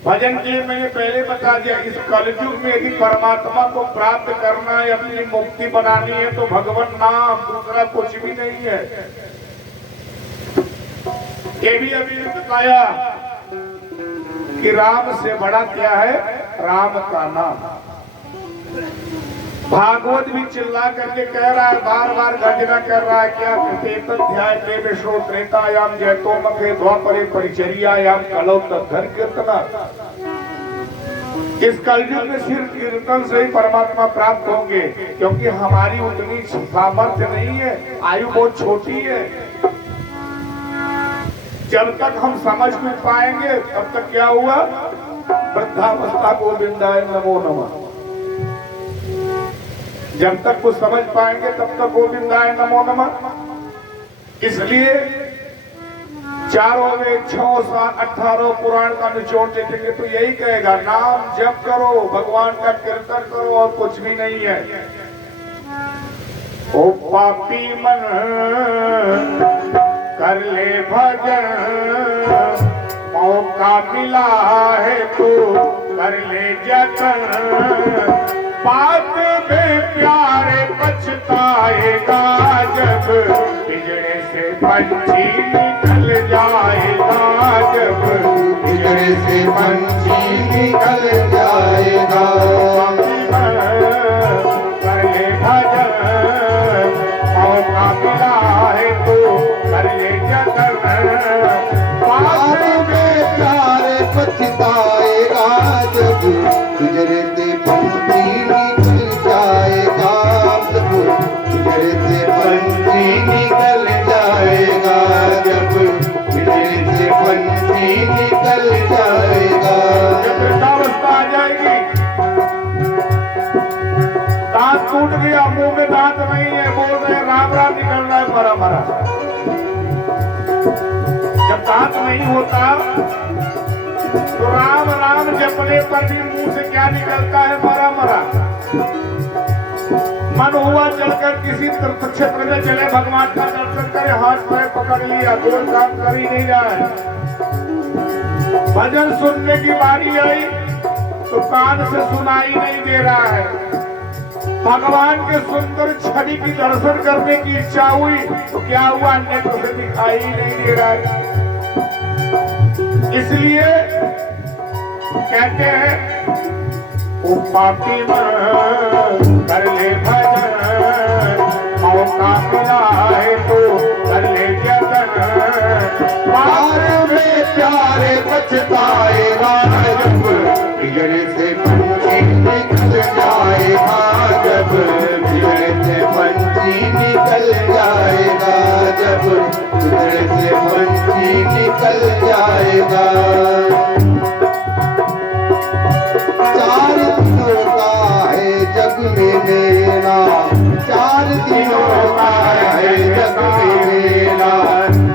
भजन के लिए मैंने पहले बता दिया, इस कलयुग में यदि परमात्मा को प्राप्त करना है, अपनी मुक्ति बनानी है, तो भगवान नाम, दूसरा कुछ भी नहीं है। ये भी अभी बताया कि राम से बड़ा क्या है? राम का नाम। भागवत भी चिल्ला करके कह रहा है, बार बार गर्जना कर रहा है, क्या ध्याय त्रेतायाम जयतो मखे द्वापरे परिचर्यायाम कलौ तद्धर कीर्तना। इस कलयुग में सिर्फ कीर्तन से ही परमात्मा प्राप्त होंगे, क्योंकि हमारी उतनी सामर्थ्य नहीं है, आयु बहुत छोटी है। जब तक हम समझ नहीं पाएंगे, तब तक क्या हुआ? वृद्धावस्था गोविंदाय नमो नमः। जब तक कुछ समझ पाएंगे तब तक गोविंदाय नमो नमः। इसलिए चारों में 6, 7, 18 पुराण का निचोड़ देखेंगे तो यही कहेगा, नाम जप करो, भगवान का कीर्तन करो, और कुछ भी नहीं है। ओ पापी मन कर ले भजन, मौका मिला है तो कर ले जतन। बात में प्यारे पछताएगा जब पिंजरे से पंछी निकल जाएगा। जब पिंजरे से पंछी निकल जाएगा। कर ले भजन, मौका मिला है तो कर ले जतन। बात में प्यारे पछताएगा जब पिंजरे से पंछी निकल जाएगा। जब पिंजरे से पंछी निकल जाएगा। जब पिंजरे से पंछी निकल जाएगा। जब वृद्धावस्था आ जाएगी, दांत टूट गया, मुंह में दांत नहीं है, बोल रहे हैं राम राम, निकल रहा है मरा मरा। जब दांत नहीं होता तो राम राम जपने पर भी मुंह से क्या निकलता है? मरा मरा। मन हुआ चलकर किसी तीर्थ क्षेत्र में चले, भगवान का दर्शन करे, हाथ पैर पकड़ लिया, कोई काम कर ही नहीं रहा है। भजन सुनने की बारी आई तो कान से सुनाई नहीं दे रहा है। भगवान के सुंदर छवि की दर्शन करने की इच्छा हुई तो क्या हुआ, नेत्र से दिखाई ही नहीं दे रहा है। इसलिए कहते हैं ओ पापी मन कर ले भजन, मौका मिला है तो कर ले जतन। पार में प्यारे पछताएगा जब बिगड़े से पंछी निकल जाएगा, जब बिगड़े से पंछी निकल जाएगा, जब बिगड़े से पंछी निकल जाएगा। चार दिनों का है जग में मेला, चार दिनों का है जग में मेला,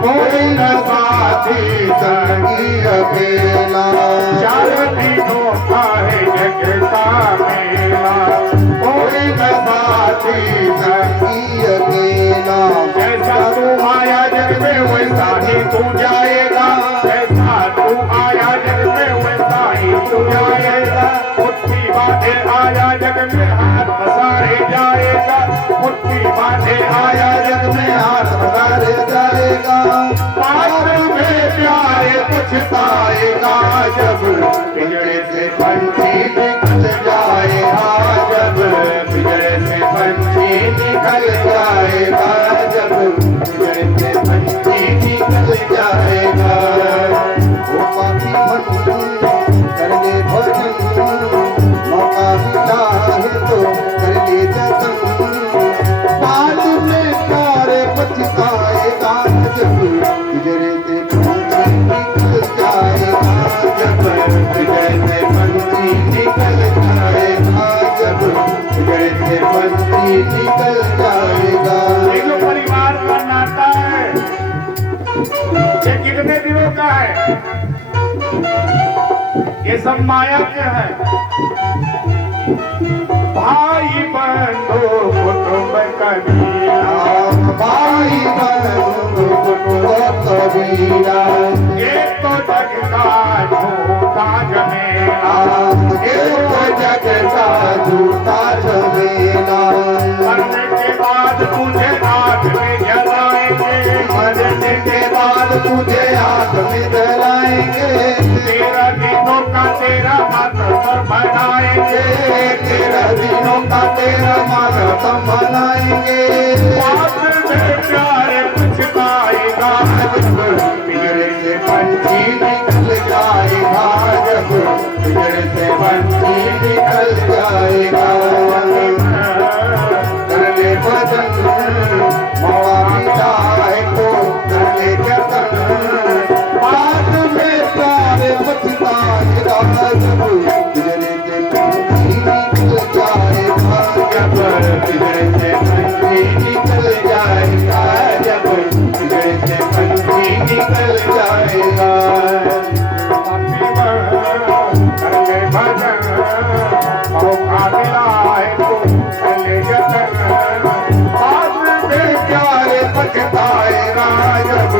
कोई न साथी संगी अकेला। चार दिनों का है जग का मेला, कोई न साथी संगी अकेला। जैसा तू आया जग में वैसा ही तू जाएगा, जैसा तू आया जग में वैसा ही तू जाएगा। मुट्ठी बांधे आया जग में हाथ पसारे जाएगा, मुट्ठी बांधे आया जग में हाथ पसारे जाएगा। पार में प्यारे पछताएगा जब बिगड़े से पंछी निकल जाएगा, जब बिगड़े से पंछी निकल जाएगा, जब बिगड़े से पंछी निकल जाएगा। वो पापी मन कर ले भजन, मौका मिला है तो कर ले जतन। बाद में प्यारे पछताएगा जब बिगड़े से पंछी निकल जाएगा, जब बिगड़े से पंछी निकल जाएगा, जब बिगड़े से पंछी निकल जाएगा। ये जो परिवार का नाता है ये कितने दिनों का है, ये सब माया के है। भाई बंधु कुटुंब कबीरा, भाई बंधु कुटुंब कबीरा, ये तो जग का झूठा झमेला, ये तो जग का झूठा झमेला। मरने के बाद तुझे आग में जलाएंगे, मरने के बाद तुझे आग में जलाएंगे, 13 दिनों का तेरा मातम बनाएंगे, 13 दिनों का तेरा मातम मनाएंगे। पात्र में प्यारे पछताएगा बिगड़े से पंछी निकल जाएगा, जब बिगड़े से पंछी निकल जाएगा। कर ले भजन, मौका मिला है तो कर ले जतन। बाद में प्यारे पछताएगा जब बिगड़े से पंछी निकल जाएगा, जब बिगड़े से पंछी निकल जाएगा, जब बिगड़े से पंछी निकल जाएगा। कर ले भजन, मौका मिला है तो कर ले जतन। बाद में प्यारे पछताएगा जब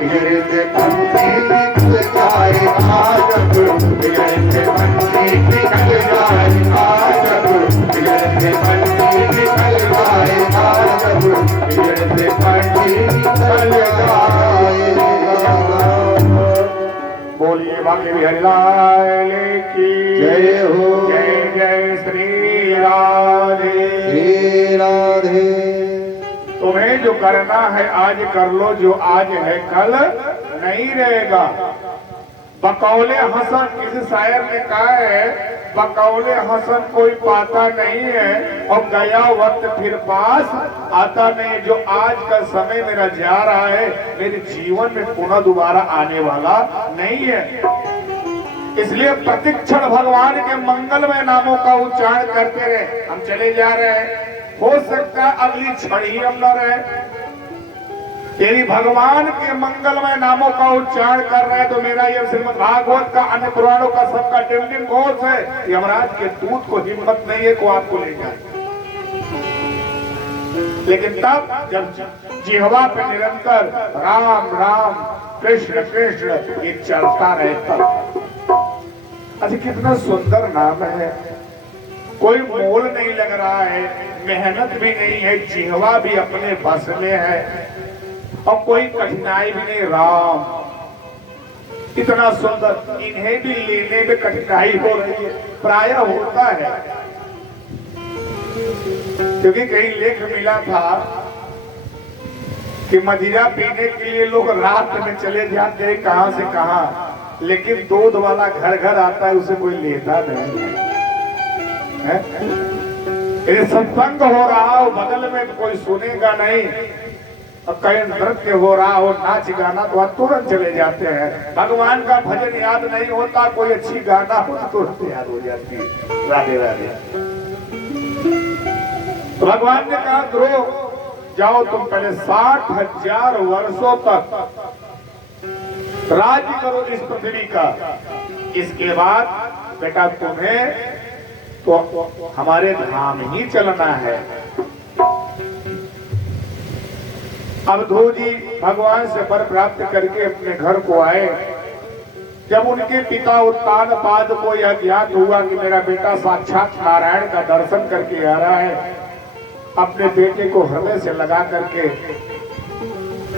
बिगड़े से पंछी निकल जाएगा, जब बिगड़े से पंछी निकल जाएगा, जब बिगड़े से पंछी निकल जाएगा, जब बिगड़े से पंछी निकल जाएगा। बोलिए बाकी बिहारी लाल की जय हो। जय जय श्री राधे। श्री राधे। तुम्हें जो करना है आज कर लो, जो आज है कल नहीं रहेगा। बकौले हसन, इस शायर ने कहा है बकौले हसन कोई पाता नहीं है और गया वक्त फिर पास आता नहीं। जो आज का समय मेरा जा रहा है मेरे जीवन में पुनः दोबारा आने वाला नहीं है। इसलिए प्रतिक्षण भगवान के मंगलमय नामों का उच्चारण करते रहे। हम चले जा रहे हैं, हो सकता है अगली क्षण ही हम न रहे। यदि भगवान के मंगलमय नामों का उच्चारण कर रहे हैं तो मेरा यह श्रीमद् भागवत का, अन्य पुराणों का सबका टिमटिम घोष है। यमराज के दूत को हिम्मत नहीं है को आपको ले जाए। लेकिन तब जब जिह्वा पे निरंतर राम राम कृष्ण कृष्ण ये चलता रहता। अच्छा कितना सुंदर नाम है, कोई मोल नहीं लग रहा है, मेहनत भी नहीं है, जिह्वा भी अपने बस में है और कोई कठिनाई भी नहीं। राम इतना सुंदर, इन्हें भी लेने में कठिनाई हो रही है, प्रायः होता है। क्योंकि कहीं लेख मिला था कि मदिरा पीने के लिए लोग रात में चले जाते हैं कहां से कहां, लेकिन दूध वाला घर घर आता है, उसे कोई लेता नहीं है। ये सत्संग हो रहा हो बगल में, कोई सुनेगा नहीं, और कहीं नृत्य हो रहा हो, नाच गाना, तो तुरंत चले जाते हैं। भगवान का भजन याद नहीं होता, कोई अच्छी गाना हो तुरंत याद हो जाती है। राधे राधे। तो भगवान ने कहा ध्रुव जाओ, तुम पहले 60,000 वर्षों तक राज्य करो इस पृथ्वी का, इसके बाद बेटा तुम्हें तो हमारे धाम ही चलना है। अब ध्रुव जी भगवान से वर प्राप्त करके अपने घर को आए। जब उनके पिता उत्तानपाद को यह ज्ञात हुआ कि मेरा बेटा साक्षात नारायण का दर्शन करके आ रहा है, अपने बेटे को हृदय से लगा करके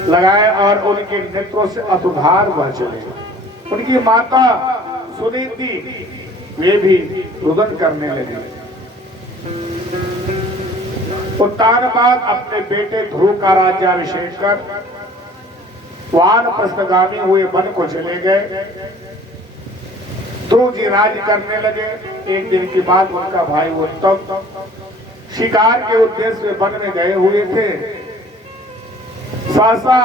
लगाए और उनके नेत्रों से अतुधार बह चले। उनकी माता सुनीति वे भी रुदन करने लगे। उत्तानपाद अपने बेटे ध्रुव का राज्याभिषेक कर वानप्रस्थगामी हुए वन को चले गए। ध्रुव जी राज करने लगे। एक दिन की बात, उनका भाई उत्तम शिकार के उद्देश्य से वन में गए हुए थे। सहसा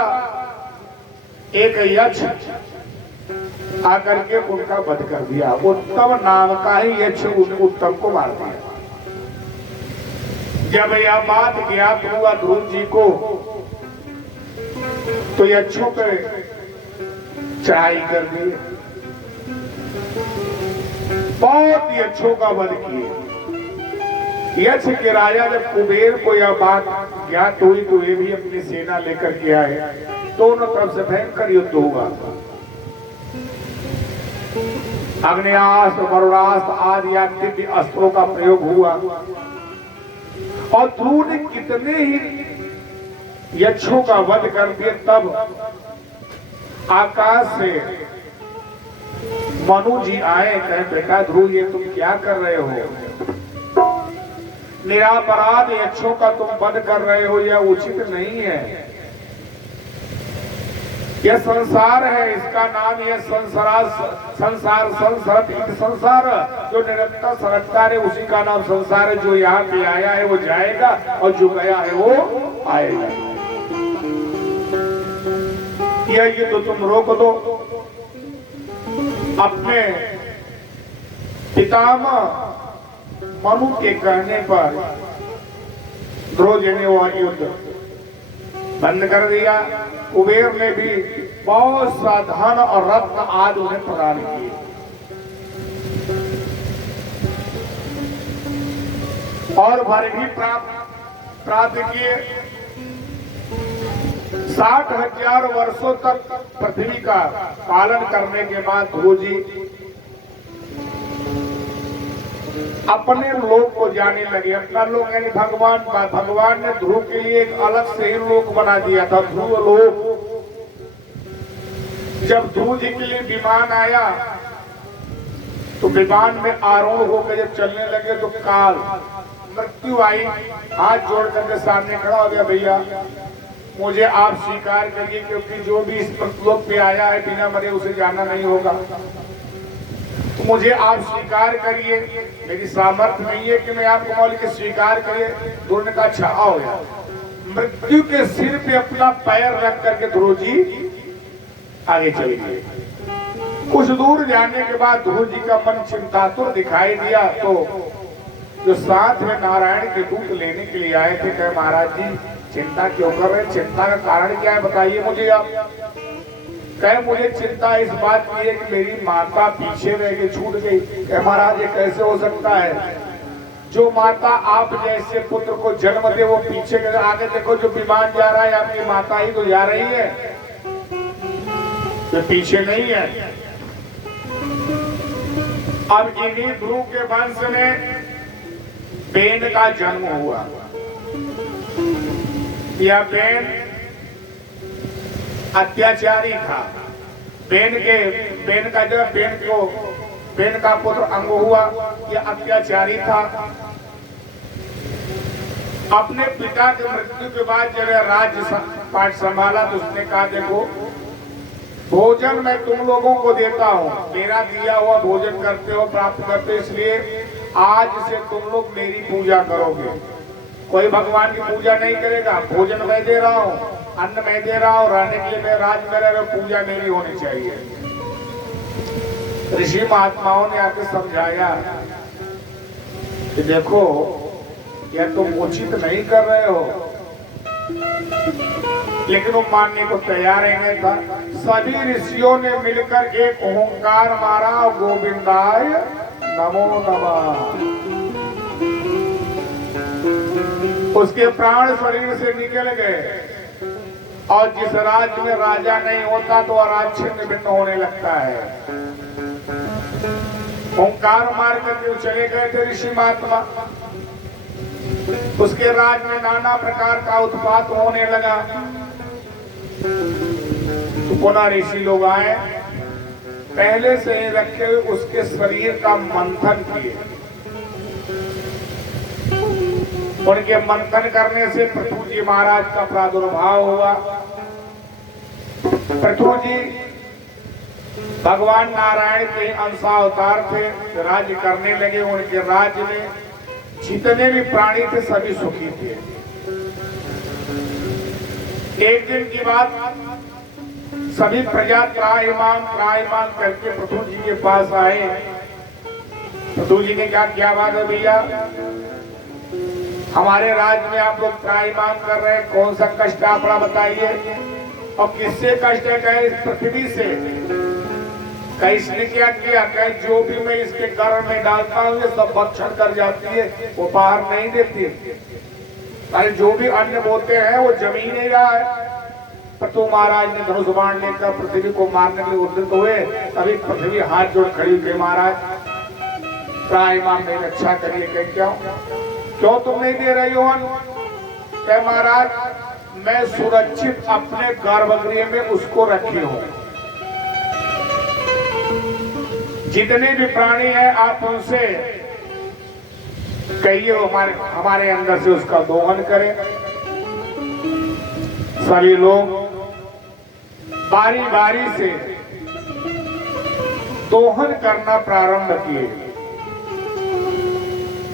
एक यक्ष आकर के उनका वध कर दिया। उत्तम नाम का ही यक्ष उत्तम को मार दिया। जब यह बात ज्ञात हुआ ध्रुव जी को, तो यक्षों पे चढ़ाई कर दी, बहुत यक्षों का वध किए। यक्ष के राजा जब कुबेर को यह बात ज्ञात हुई तो वे भी अपनी सेना लेकर के आए। दोनों तरफ से भयंकर युद्ध हुआ। अग्नियास्त्र, वरुणास्त्र आदि दिव्य अस्त्रों का प्रयोग हुआ और ध्रुव ने कितने ही यक्षों का वध कर दिया। तब आकाश से मनु जी आए, कहे बेटा ध्रुव ये तुम क्या कर रहे हो? निरापराध यक्षों का तुम वध कर रहे हो, यह उचित नहीं है। यह संसार है, इसका नाम यह संसार संसार जो निरंतर सरकता है, उसी का नाम संसार है। जो यहाँ पे आया है वो जाएगा और जो गया है वो आएगा। यह युद्ध तुम रोक दो। अपने पितामह मनु के कहने पर ध्रुव जी ने वह युद्ध बंद कर दिया। कुबेर ने भी बहुत सा धन और रत्न आदि उन्हें प्रदान किए। और भर भी प्राप्त किए। 60,000 वर्षों तक पृथ्वी का पालन करने के बाद ध्रुव जी अपने लोक को जाने लगे। अपना लोक यानी भगवान ने ध्रुव के लिए एक अलग से ही लोक बना दिया था, ध्रुव लोक। जब ध्रुव जी के लिए विमान आया तो विमान में आरोह होकर जब चलने लगे तो काल मृत्यु आई। हाथ जोड़ करके सामने खड़ा हो गया, भैया मुझे आप स्वीकार करिए, क्योंकि जो भी इस लोक पे आया है बिना मरे उसे जाना नहीं होगा। तो मुझे आप स्वीकार करिए, मेरी सामर्थ्य नहीं है कि मैं आपको मौल के स्वीकार करिए। ध्रुव ने कहा अच्छा आओ यार। मृत्यु के सिर पे अपना पैर रख करके ध्रुव जी आगे चले गए। कुछ दूर जाने के बाद ध्रुव जी का मन चिंतातुर दिखाई दिया। तो जो साथ में नारायण के दूत लेने के लिए आए थे, कहे महाराज जी चिंता क्यों कर रहे हैं? चिंता का कारण क्या है बताइए मुझे आप। कहे मुझे चिंता इस बात की है कि मेरी माता पीछे रह के छूट गई। कहे महाराज ये कैसे हो सकता है? जो माता आप जैसे पुत्र को जन्म दे वो पीछे के आगे देखो, जो विमान जा रहा है आपकी माता ही तो जा रही है, जो पीछे नहीं है। अब इन्हीं ध्रुव के वंश में बेन का जन्म हुआ। यह बेन अत्याचारी था। बेन का पुत्र अंग हुआ, यह अत्याचारी था। अपने पिता के मृत्यु के बाद जब राज्य पाठ संभाला तो उसने कहा देखो भोजन मैं तुम लोगों को देता हूँ, मेरा दिया हुआ भोजन करते हो, प्राप्त करते हो, इसलिए आज से तुम लोग मेरी पूजा करोगे। कोई भगवान की पूजा नहीं करेगा। भोजन मैं दे रहा हूँ, अन्न मैं दे रहा हूँ, रहने के लिए मैं राज में रह रहा हूँ, पूजा मेरी होनी चाहिए। ऋषि महात्माओं ने आके समझाया कि देखो यह तुम उचित नहीं कर रहे हो, लेकिन वो मानने को तैयार ही नहीं था। सभी ऋषियों ने मिलकर एक ओंकार मारा, गोविंदाय नमो नमः। उसके प्राण शरीर से निकल गए और जिस राज्य में राजा नहीं होता तो राज्य छिन्न भिन्न होने लगता है। ओंकार मार करके चले गए थे ऋषि महात्मा। उसके राज में नाना प्रकार का उत्पात होने लगा। तो पुनः ऋषि लोग आए, पहले से ही रखे हुए उसके शरीर का मंथन किए। उनके मंथन करने से पृथु जी महाराज का प्रादुर्भाव हुआ। पृथु जी भगवान नारायण के अंशावतार थे, राज्य करने लगे। उनके राज्य में जितने भी प्राणी थे सभी सुखी थे। एक दिन की बात, सभी प्रजा त्राहिमाम करके पृथु जी के पास आए। पृथु जी ने क्या बात है भैया, हमारे राज्य में आप लोग त्राहिमाम कर रहे हैं, कौन सा कष्ट आपका बताइए। और किससे कष्ट है? कहे इस पृथ्वी से। कहीं इसने क्या किया? कहे जो भी मैं इसके गर्भ में डालता हूँ ये सब भक्षण कर जाती है, वो बाहर नहीं देती। अरे जो भी अन्न बोते हैं वो जमीन नहीं रहा है। पृथु महाराज ने धनुष बाण लेकर पृथ्वी को मारने के लिए उद्यत हुए। तभी पृथ्वी हाथ जोड़ खड़ी हुई, महाराज त्राहिमाम मेरी रक्षा करिए। कहे क्यों तुम नहीं दे रही हो अन्न? कहे महाराज मैं सुरक्षित अपने गर्भगृह में उसको रखी हूँ। जितने भी प्राणी हैं आप उनसे कहिए हमारे अंदर से उसका दोहन करें। सभी लोग बारी बारी से दोहन करना प्रारंभ किए।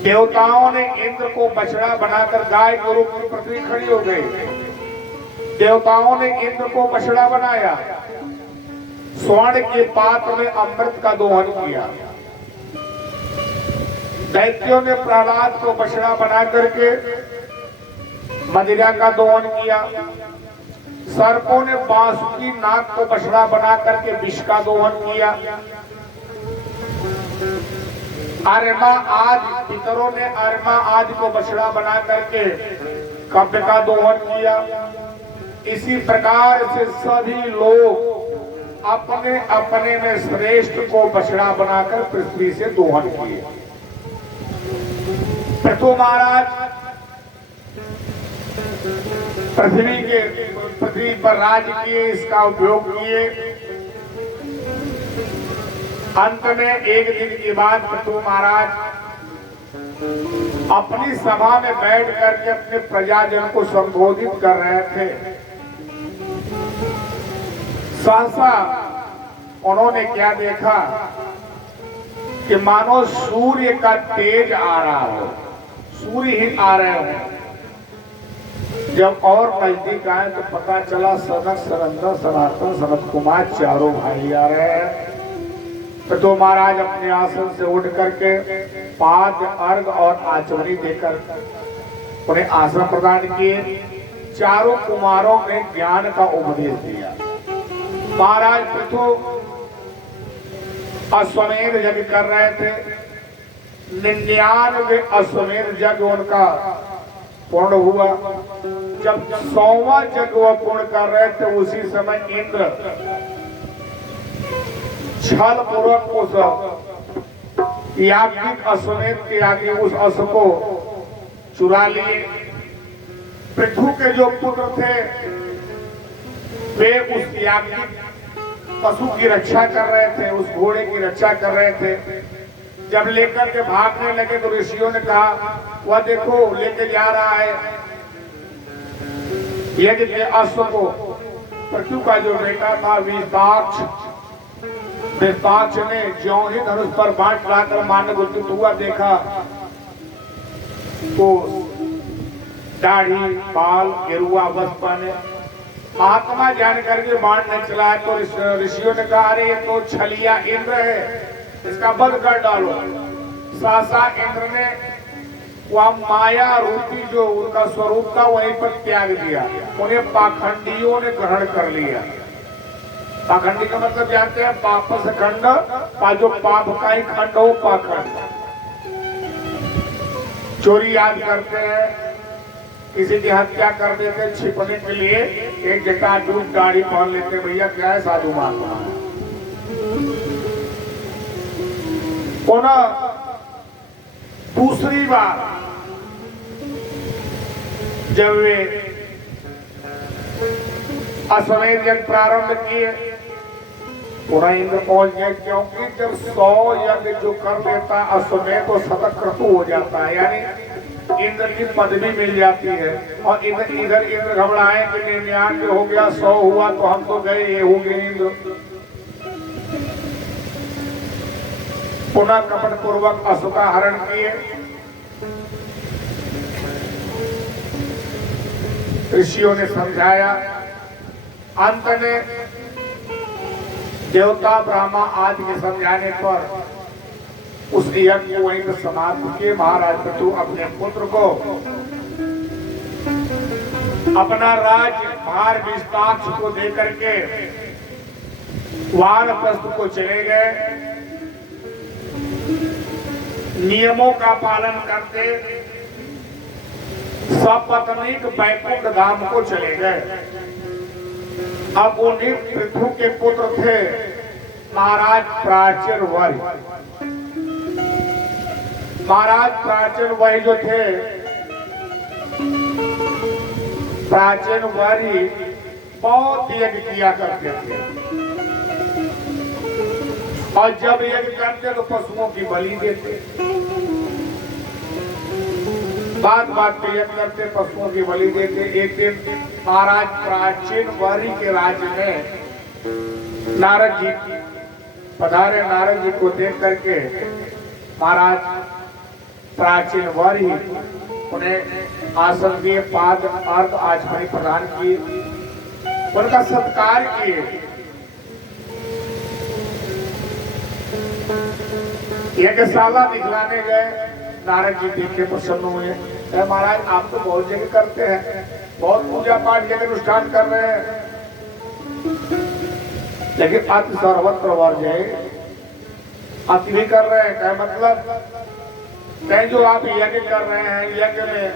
देवताओं ने इंद्र को बछड़ा बनाकर गाय के रूप में पृथ्वी खड़ी हो गई। देवताओं ने इंद्र को बछड़ा बनाया। स्वर्ण के पात्र में अमृत का दोहन किया। दैत्यों ने प्रहलाद को बछड़ा बना करके मदिरा का दोहन किया। सर्पों ने बांसुरी नाग को बछड़ा बना करके विष का दोहन किया। आर्यमा आदि पितरों ने आर्यमा आदि को बछड़ा बना करके कब्य का दोहन किया। इसी प्रकार से सभी लोग अपने अपने में श्रेष्ठ को बछड़ा बनाकर पृथ्वी से दोहन किए। पृथु महाराज पृथ्वी पर राज किए, इसका उपयोग किए। अंत में एक दिन की बात, पृथु महाराज अपनी सभा में बैठ करके अपने प्रजाजन को संबोधित कर रहे थे। सहसा उन्होंने क्या देखा कि मानो सूर्य का तेज आ रहा हो, सूर्य ही आ रहे हो। जब और नजदीक आए तो पता चला सनक, सरंदर, सनातन, सनत कुमार चारों भाई आ रहे हैं। तो महाराज अपने आसन से उठ करके पाद, अर्घ और आचमनी देकर उन्हें आसन प्रदान किए। चारों कुमारों ने ज्ञान का उपदेश दिया। महाराज पृथु अश्वमेध यज्ञ कर रहे थे। 99 अश्वमेध यज्ञ उनका पूर्ण हुआ। जब 100वां यज्ञ वह पूर्ण कर रहे थे, उसी समय इंद्र छल पूर्वक उस याज्ञिक अश्वमेध के आगे उस अश्व को चुरा लिए। पृथु के जो पुत्र थे वे उस याज्ञिक पशु की रक्षा कर रहे थे, उस घोड़े की रक्षा कर रहे थे। जब लेकर के भागने लगे तो ऋषियों ने कहा, वह देखो लेके जा रहा है यज्ञ के अश्व को। पृथु का जो बेटा था विस्ताक्ष ने ज्यों ही धनुष पर बाण चलाकर मारने को उद्यत हुआ, देखा तो दाढ़ी बाल गिरुआ वस्त्र पहने महात्मा जान करके बाण नहीं चलाया। तो ऋषियों ने कहा, अरे ये तो छलिया इंद्र है, इसका वध कर डालो। सासा इंद्र ने वह माया रूपी जो उनका स्वरूप था वहीं पर त्याग दिया। उन्हें पाखंडियों ने ग्रहण कर लिया। पाखंडी का मतलब जानते हैं, पाप से खंड, जो पाप का ही खंड हो पाखंड। चोरी याद करते हैं, किसी की हत्या कर देते छिपने के लिए एक जटाजूट दाढ़ी पहन लेते, भैया क्या है साधु महात्मा। पुनः दूसरी बार जब वे अश्वमेध यज्ञ प्रारंभ किए, पुनः इंद्र पहुंच गए, क्योंकि जब 100 यज्ञ जो कर लेता अश्वमेध तो शतक्रतु हो जाता है, यानी इंद्र की पदवी मिल जाती है। और इधर इंद्र घबराए कि 99 हो गया, 100 हुआ तो हम तो गए, ये हो गए इंद्र। पुनः कपट पूर्वक अश्व का हरण किए। ऋषियों ने समझाया, अंत में देवता ब्रह्मा आदि के समझाने पर उस यज्ञ को वहीं पर समाप्त किए। महाराज पृथु अपने पुत्र को अपना राज्य भार विस्ताक्ष को देकर के वानप्रस्थ को चले गए। नियमों का पालन करते सपत्नीक बैकुंठ धाम को चले गए। अब उन्हीं पृथु के पुत्र थे महाराज प्राचीन वरी। महाराज प्राचीन वही जो थे, प्राचीन वरी बहुत यज्ञ किया करते थे, और जब यज्ञ करते तो पशुओं की बलि देते। बात पे यज्ञ करते, पशुओं की बलि देते। एक दिन महाराज प्राचीन वरी के राज्य में नारद जी पधारे। नारद जी को देख करके महाराज प्राचीन वरी उन्हें आसन दिए, पाद अर्घ आचमनी प्रदान किए, उनका सत्कार किए। यज्ञशाला दिखलाने गए। नारद जी देख के प्रसन्न हुए, महाराज आप तो बहुत जगह करते हैं, बहुत पूजा पाठ यज्ञ अनुष्ठान कर रहे हैं, लेकिन अति सर्वत्र वर्जय, अति भी कर रहे हैं। क्या मतलब? कहीं जो आप यज्ञ कर रहे हैं, यज्ञ में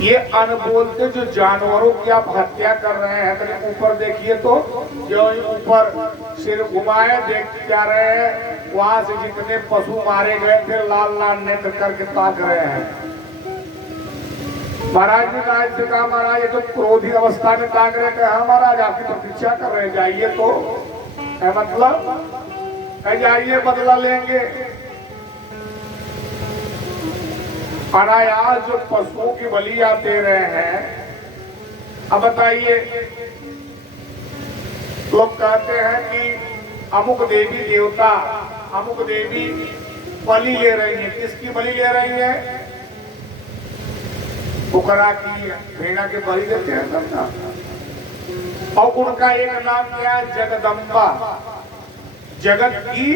ये अनबोलते जो जानवरों की आप हत्या कर रहे हैं, तो ऊपर देखिए तो जो ऊपर सिर घुमाए देख जा रहे हैं, वहां से जितने पशु मारे गए थे लाल लाल नेत्र करके ताक रहे हैं। महाराज ने नारद से कहा, महाराज ये तो क्रोधी अवस्था में ताक रहे थे। हाँ महाराज आपकी प्रतीक्षा कर रहे, जाइए तो है मतलब जाइए बदला लेंगे। अनायास जो पशुओं की बलि आप दे रहे हैं, अब बताइए, लोग कहते हैं कि अमुक देवी देवता, अमुक देवी बलि ले रही है। किसकी बलि ले रही है? बुकरा की, भेड़ा के बलि देते हैं सब ना। और उनका एक नाम क्या है? जगदम्बा, जगत की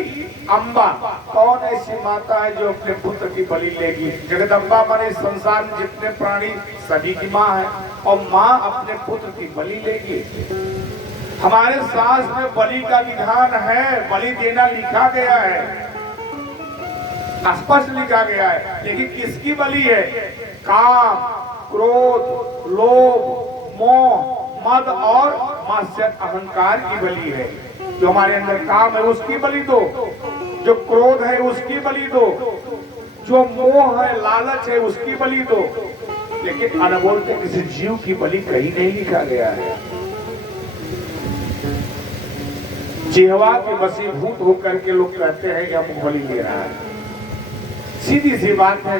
अम्बा। कौन ऐसी माता है जो अपने पुत्र की बलि लेगी? जगदम्बा माने संसार में जितने प्राणी सभी की माँ है, और माँ अपने पुत्र की बलि लेगी। हमारे शास्त्र में बलि का विधान है, बलि देना लिखा गया है। स्पष्ट लिखा गया है। लेकिन किसकी बलि है? काम, क्रोध, लोभ, मोह, मद और मात्सर्य अहंकार की बलि है। जो हमारे अंदर काम है उसकी बलि दो, जो क्रोध है उसकी बलि दो, जो मोह है, लालच है, उसकी बलि दो। लेकिन अनमोल के किसी जीव की बलि कहीं नहीं लिखा गया है। जिह्वा के वशीभूत होकर के लोग कहते हैं कि हम बलि ले रहा है। सीधी सी बात है,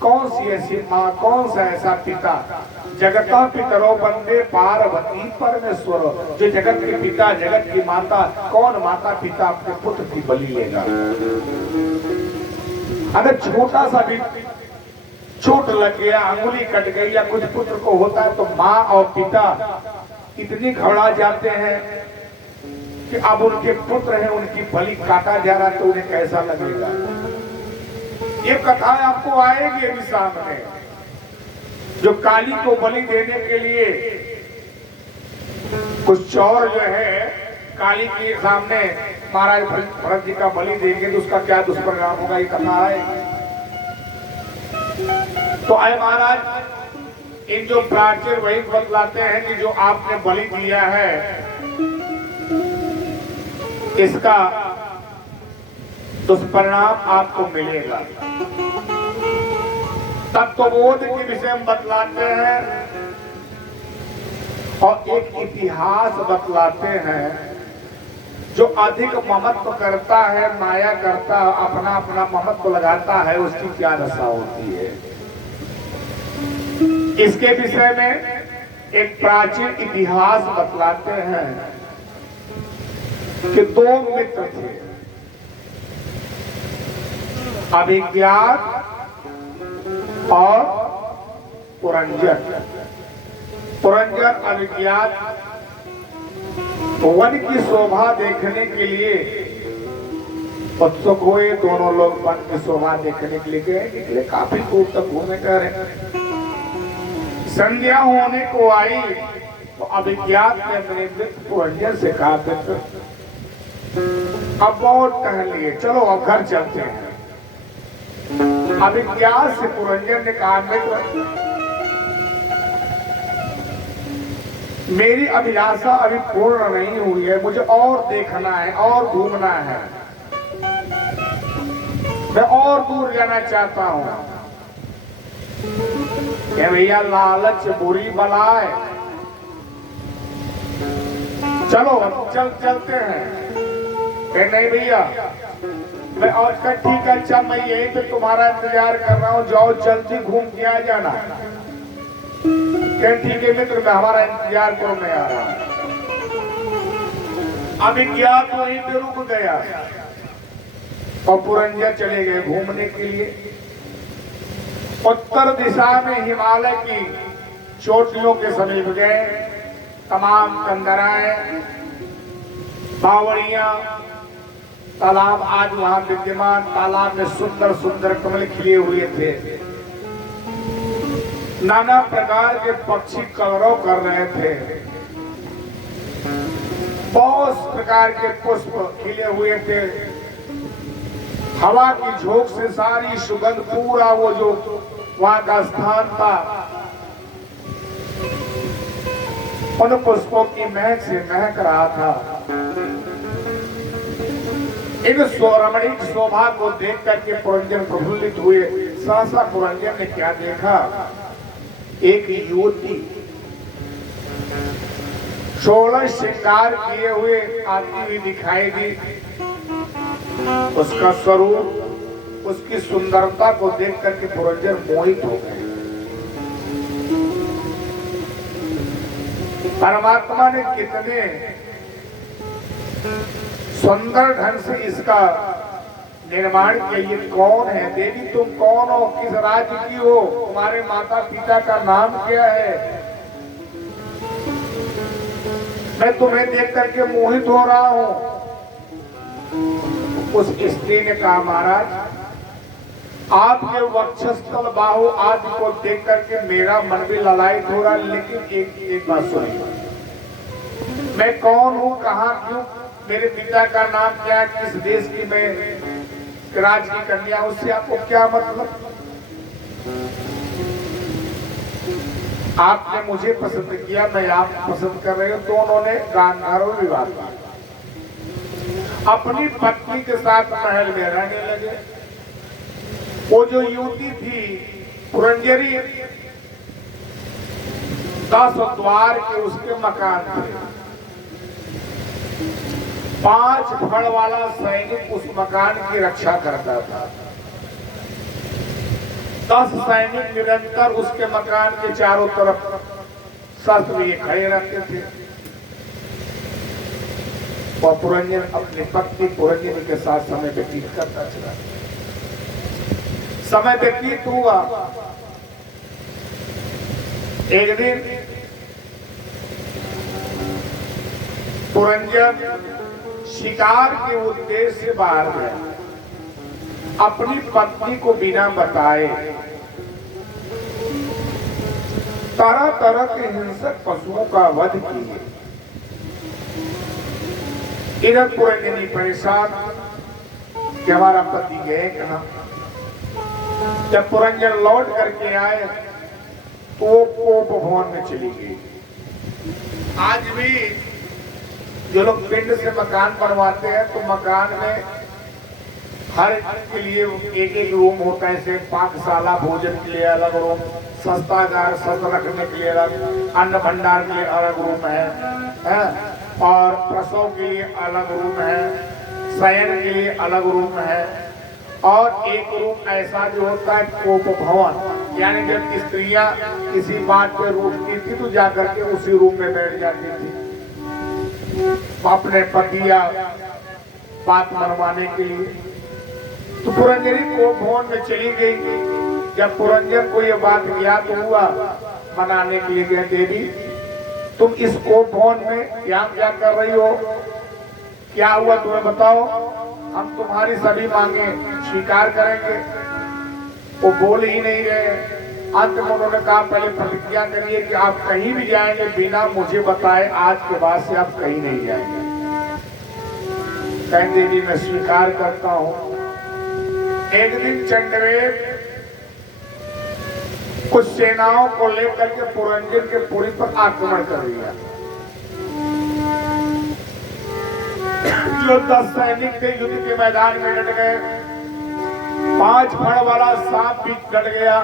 कौन सी ऐसी माँ, कौन सा ऐसा पिता, जगता पितरो वंदे पार्वती परमेश्वर, जो जगत के पिता, जगत की माता, कौन माता पिता अपने पुत्र की बलि लेगा? अगर छोटा सा भी चोट लग गया, अंगुली कट गई या कुछ पुत्र को होता है तो माँ और पिता इतनी घबरा जाते हैं कि अब उनके पुत्र हैं, उनकी बलि काटा जा रहा है तो उन्हें कैसा लगेगा। ये कथाएं आपको आएगी अभी सामने। जो काली को बलि देने के लिए कुछ चौर जो है काली के सामने महाराज भरत जी का बलि देंगे तो उसका क्या दुष्परिणाम होगा, ये कथा है। तो आए महाराज, इन जो प्राचीन वही बतलाते हैं कि जो आपने बलि दिया है इसका दुष्परिणाम आपको मिलेगा। तत्वबोध के विषय में बतलाते हैं और एक इतिहास बतलाते हैं। जो अधिक ममत्व करता है, माया करता है, अपना अपना ममत्व लगाता है, उसकी क्या दशा होती है। इसके विषय में एक प्राचीन इतिहास बतलाते हैं कि दो मित्र थे, अभिज्ञात और पुरंजन। पुरंजन अभिज्ञात वन की शोभा देखने के लिए उत्सुक हुए। दोनों लोग वन की शोभा देखने के लिए गए, निकले, काफी दूर तक घूमे गए। संध्या होने को आई तो अभिज्ञात ने अपने मित्र पुरंजन से कहा, मित्र अब बहुत टहल लिए, चलो अब घर चलते हैं। अभिज्ञात से पुरंजन ने कहा, मित्र मेरी अभिलाषा अभी पूर्ण नहीं हुई है, मुझे और देखना है और घूमना है, मैं और दूर जाना चाहता हूं। क्या भैया, लालच बुरी बला है, चलो चलते हैं। नहीं भैया, मैं और ठीक है, अच्छा मैं यहीं पे तुम्हारा इंतजार कर रहा हूँ, जाओ जल्दी घूम के आ जाना। ठीक है मित्र, मैं हमारा इंतजार करो, मैं आ रहा हूँ। अभिज्ञात वहीं पे रुक गया और पुरंजन चले गए घूमने के लिए। उत्तर दिशा में हिमालय की चोटियों के समीप गए। तमाम कंदराएं, बावड़ियां, तालाब आज वहां विद्यमान। तालाब में सुंदर सुंदर कमल खिले हुए थे। नाना प्रकार के पक्षी कलरव कर रहे थे। बहुत प्रकार के पुष्प खिले हुए थे। हवा की झोंक से सारी सुगंध, पूरा वो जो वहां का स्थान था उन पुष्पों की महक से महक रहा था। इन रमणीक शोभा को देख करके पुरंजन प्रफुल्लित हुए। सहसा पुरंजन ने क्या देखा, एक युवती 16 श्रृंगार किए हुए आती हुई दिखाई दी। उसका स्वरूप, उसकी सुंदरता को देख करके पुरंजन मोहित हो गए। परमात्मा ने कितने सुंदर ढंग से इसका निर्माण किया। ये कौन है देवी, तुम कौन हो, किस राज्य की हो, तुम्हारे माता पिता का नाम क्या है? मैं तुम्हें देख करके मोहित हो रहा हूं। उस स्त्री ने कहा, महाराज आपके वक्षस्थल बाहु आदि को देख करके मेरा मन भी ललायित हो रहा है, लेकिन एक बात सुनिए, मैं कौन हूँ, कहाँ, क्यों, मेरे पिता का नाम क्या है, किस देश की मैं राज की कन्या, उससे आपको क्या मतलब? आपने मुझे पसंद किया, मैं आपको पसंद कर रही हूं, दोनों ने गांधार विवाह किया, अपनी पत्नी के साथ महल में रहने लगे। वो जो युवती थी पुरंजरी, 10 द्वार के उसके मकान थे, 5 फड़ वाला सैनिक उस मकान की रक्षा करता था। 10 सैनिक निरंतर उसके मकान के चारों तरफ शस्त्र लिए खड़े रहते थे। वह पुरंजन अपनी पत्नी पुरंजनी के साथ समय व्यतीत करता चला। समय व्यतीत हुआ, एक दिन पुरंजन शिकार के उद्देश्य से बाहर गया, अपनी पत्नी को बिना बताए तरह तरह के हिंसक पशुओं का वध किए। इधर पुरंजनी परेशान कि हमारा पति गए कहां। जब पुरंजन लौट करके आए तो वो कोप भवन में चली गई। आज भी जो लोग पिंड से मकान बनवाते हैं तो मकान में हर के लिए एक एक रूम होता है, जैसे पाकशाला, भोजन के लिए अलग रूम, शस्त्रागार, शस्त्र रखने के लिए अलग, अन्न भंडार के लिए अलग रूम है और प्रसव के लिए अलग रूम है, शयन के लिए अलग रूम है, और एक रूम ऐसा जो होता है कोप भवन, यानी जब स्त्रियां किसी बात पे रूठती थी तो जाकर के उसी रूम में बैठ जाती थी अपने पति या बात मनवाने के लिए। तो पुरंजनी कोप भवन में चली गई। जब पुरंजन को यह बात ज्ञात हुआ, मनाने के लिए गए, देवी तुम इस कोप भवन में यहाँ क्या कर रही हो, क्या हुआ तुम्हें बताओ, हम तुम्हारी सभी मांगे स्वीकार करेंगे। वो बोल ही नहीं रहे। अंत में उन्होंने कहा पहले प्रतिज्ञा करिए कि आप कहीं भी जाएंगे बिना मुझे बताए, आज के बाद से आप कहीं नहीं जाएंगे। कहें देवी मैं स्वीकार करता हूं। एक दिन चंडवेद कुछ सेनाओं को लेकर के पुरंजन के पुरी पर आक्रमण कर दिया। जो 10 सैनिक थे युद्ध के मैदान में डट गए। 5 फड़ वाला सांप भी डट गया।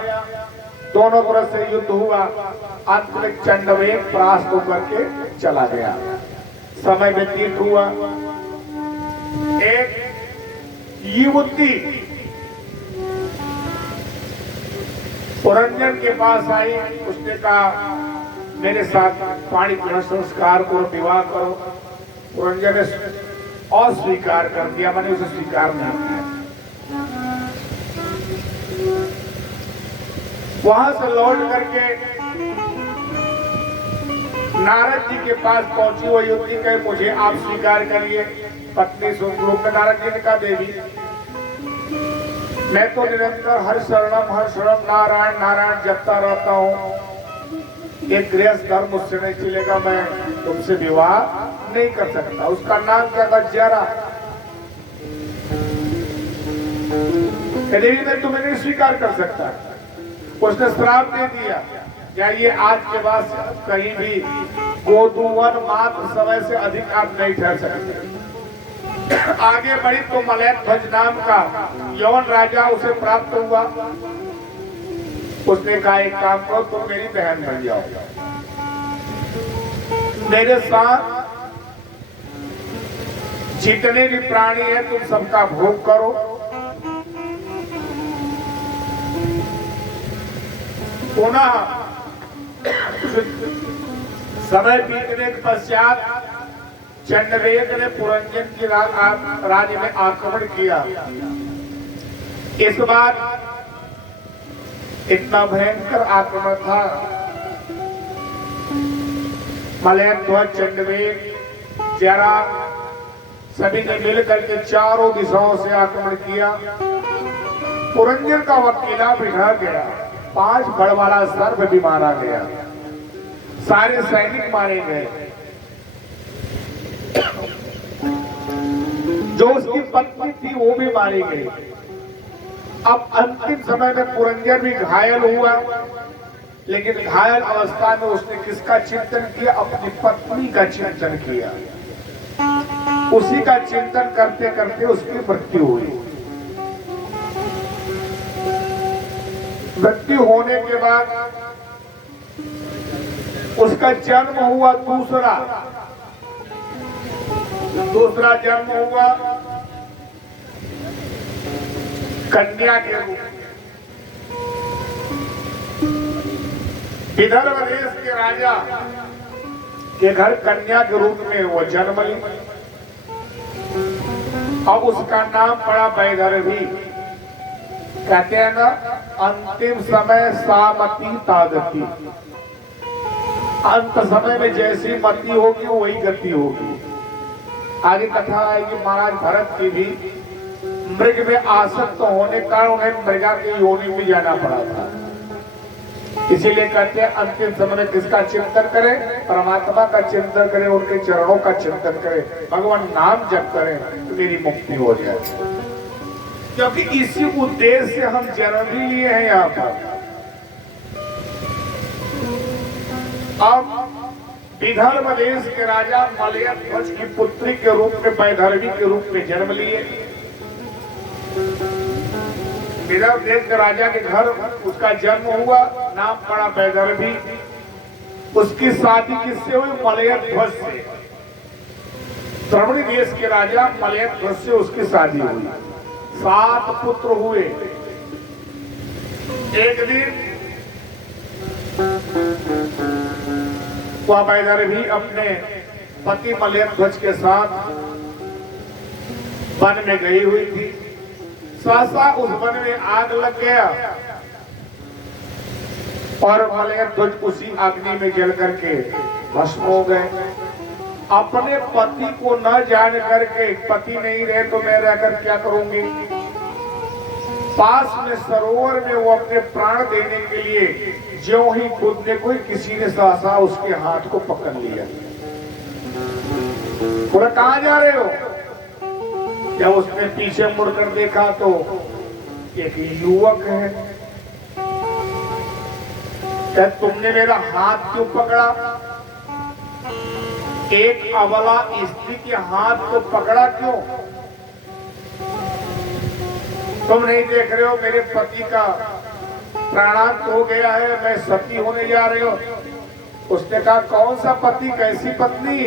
दोनों तरफ से युद्ध हुआ। अंत में चंडवेद परास्त होकर के चला गया। समय व्यतीत हुआ। एक युवती पुरंजन के पास आई। उसने कहा मेरे साथ पाणी ग्रहण संस्कार करो, विवाह करो। पुरंजन ने अस्वीकार कर दिया, मैंने उसे स्वीकार नहीं किया। वहां से लौट करके नारद जी के पास पहुंची। वो युवती कहे मुझे आप स्वीकार करिए पत्नी स्वरूप में। नारद जी ने कहा देवी मैं तो निरंतर हर शरणम नारायण नारायण जपता रहता हूँ। एक गृहस्थ धर्म मुझसे नहीं चलेगा, मैं तुमसे विवाह नहीं कर सकता। उसका नाम क्या था? जरा। देवी मैं तुम्हें नहीं स्वीकार कर सकता। उसने श्राप दे दिया, जाइए आज के बाद कहीं भी गोधुवन मात्र समय से अधिक आप नहीं ठहर सकते। आगे बढ़ी तो मलयध्वज नाम का यवन राजा उसे प्राप्त हुआ। उसने कहा एक काम करो, तुम मेरी बहन बन जाओ, मेरे साथ जितने भी प्राणी हैं तुम सबका भोग करो। पुनः समय बीतने के पश्चात चंडवेद ने पुरंजन की राज्य में आक्रमण किया। इस बार इतना भयंकर आक्रमण था। मलयध्वज, चंडवेद, जरा सभी ने मिलकर के चारों दिशाओं से आक्रमण किया। पुरंजन का वकीला भी ढह गया। 5 फड़ वाला सर्प भी मारा गया। सारे सैनिक मारे गए। जो उसकी पत्नी थी वो भी मारी गई। अब अंतिम समय में पुरंजन भी घायल हुआ, लेकिन घायल अवस्था में उसने किसका चिंतन किया? अपनी पत्नी का चिंतन किया। उसी का चिंतन करते करते उसकी मृत्यु हुई। मृत्यु होने के बाद उसका जन्म हुआ दूसरा जन्म हुआ कन्या के रूप में। विदर्भ देश के राजा के घर कन्या के रूप में वो जन्म ली। अब उसका नाम पड़ा वैदर्भी। कहते हैं ना, अंतिम समय सामती तागती, अंत समय में जैसी मति होगी वही गति होगी। आगे कथा है कि महाराज भरत की भी मृग में आसक्त होने का उन्हें मृगा की योनि में जाना पड़ा था। इसीलिए कहते हैं अंतिम समय में किसका चिंतन करें? परमात्मा का चिंतन करें, उनके चरणों का चिंतन करें, भगवान नाम जप करें तो मेरी मुक्ति हो जाए। क्योंकि इसी उद्देश्य से हम जन्म ही लिए हैं यहाँ पर। अब विदर्भ देश के राजा मलयध्वज की पुत्री के रूप में वैदर्भी के रूप में जन्म लिए। विदर्भ देश के राजा के घर उसका जन्म हुआ, नाम पड़ा वैदर्भी। उसकी शादी किससे हुई? मलयध्वज से। द्रविड़ देश के राजा मलयध्वज से उसकी शादी हुई। 7 पुत्र हुए। एक दिन वह वैदर्भी अपने पति मलयध्वज के साथ वन में गई हुई थी। सहसा उस वन में आग लग गया और मलयध्वज उसी अग्नि में जल करके भस्म हो गए। अपने पति को न जान करके, पति नहीं रहे तो मैं रहकर क्या करूंगी, पास में सरोवर में वो अपने प्राण देने के लिए ज्यों ही कूदने को किसी ने सहसा उसके हाथ को पकड़ लिया। बोला कहां जा रहे हो? जब उसने पीछे मुड़कर देखा तो एक युवक है। क्या तुमने मेरा हाथ क्यों पकड़ा? एक अबला स्त्री के हाथ को पकड़ा क्यों? तुम नहीं देख रहे हो मेरे पति का प्राणांत हो गया है, मैं सती होने जा रही हूं। उसने कहा कौन सा पति, कैसी पत्नी?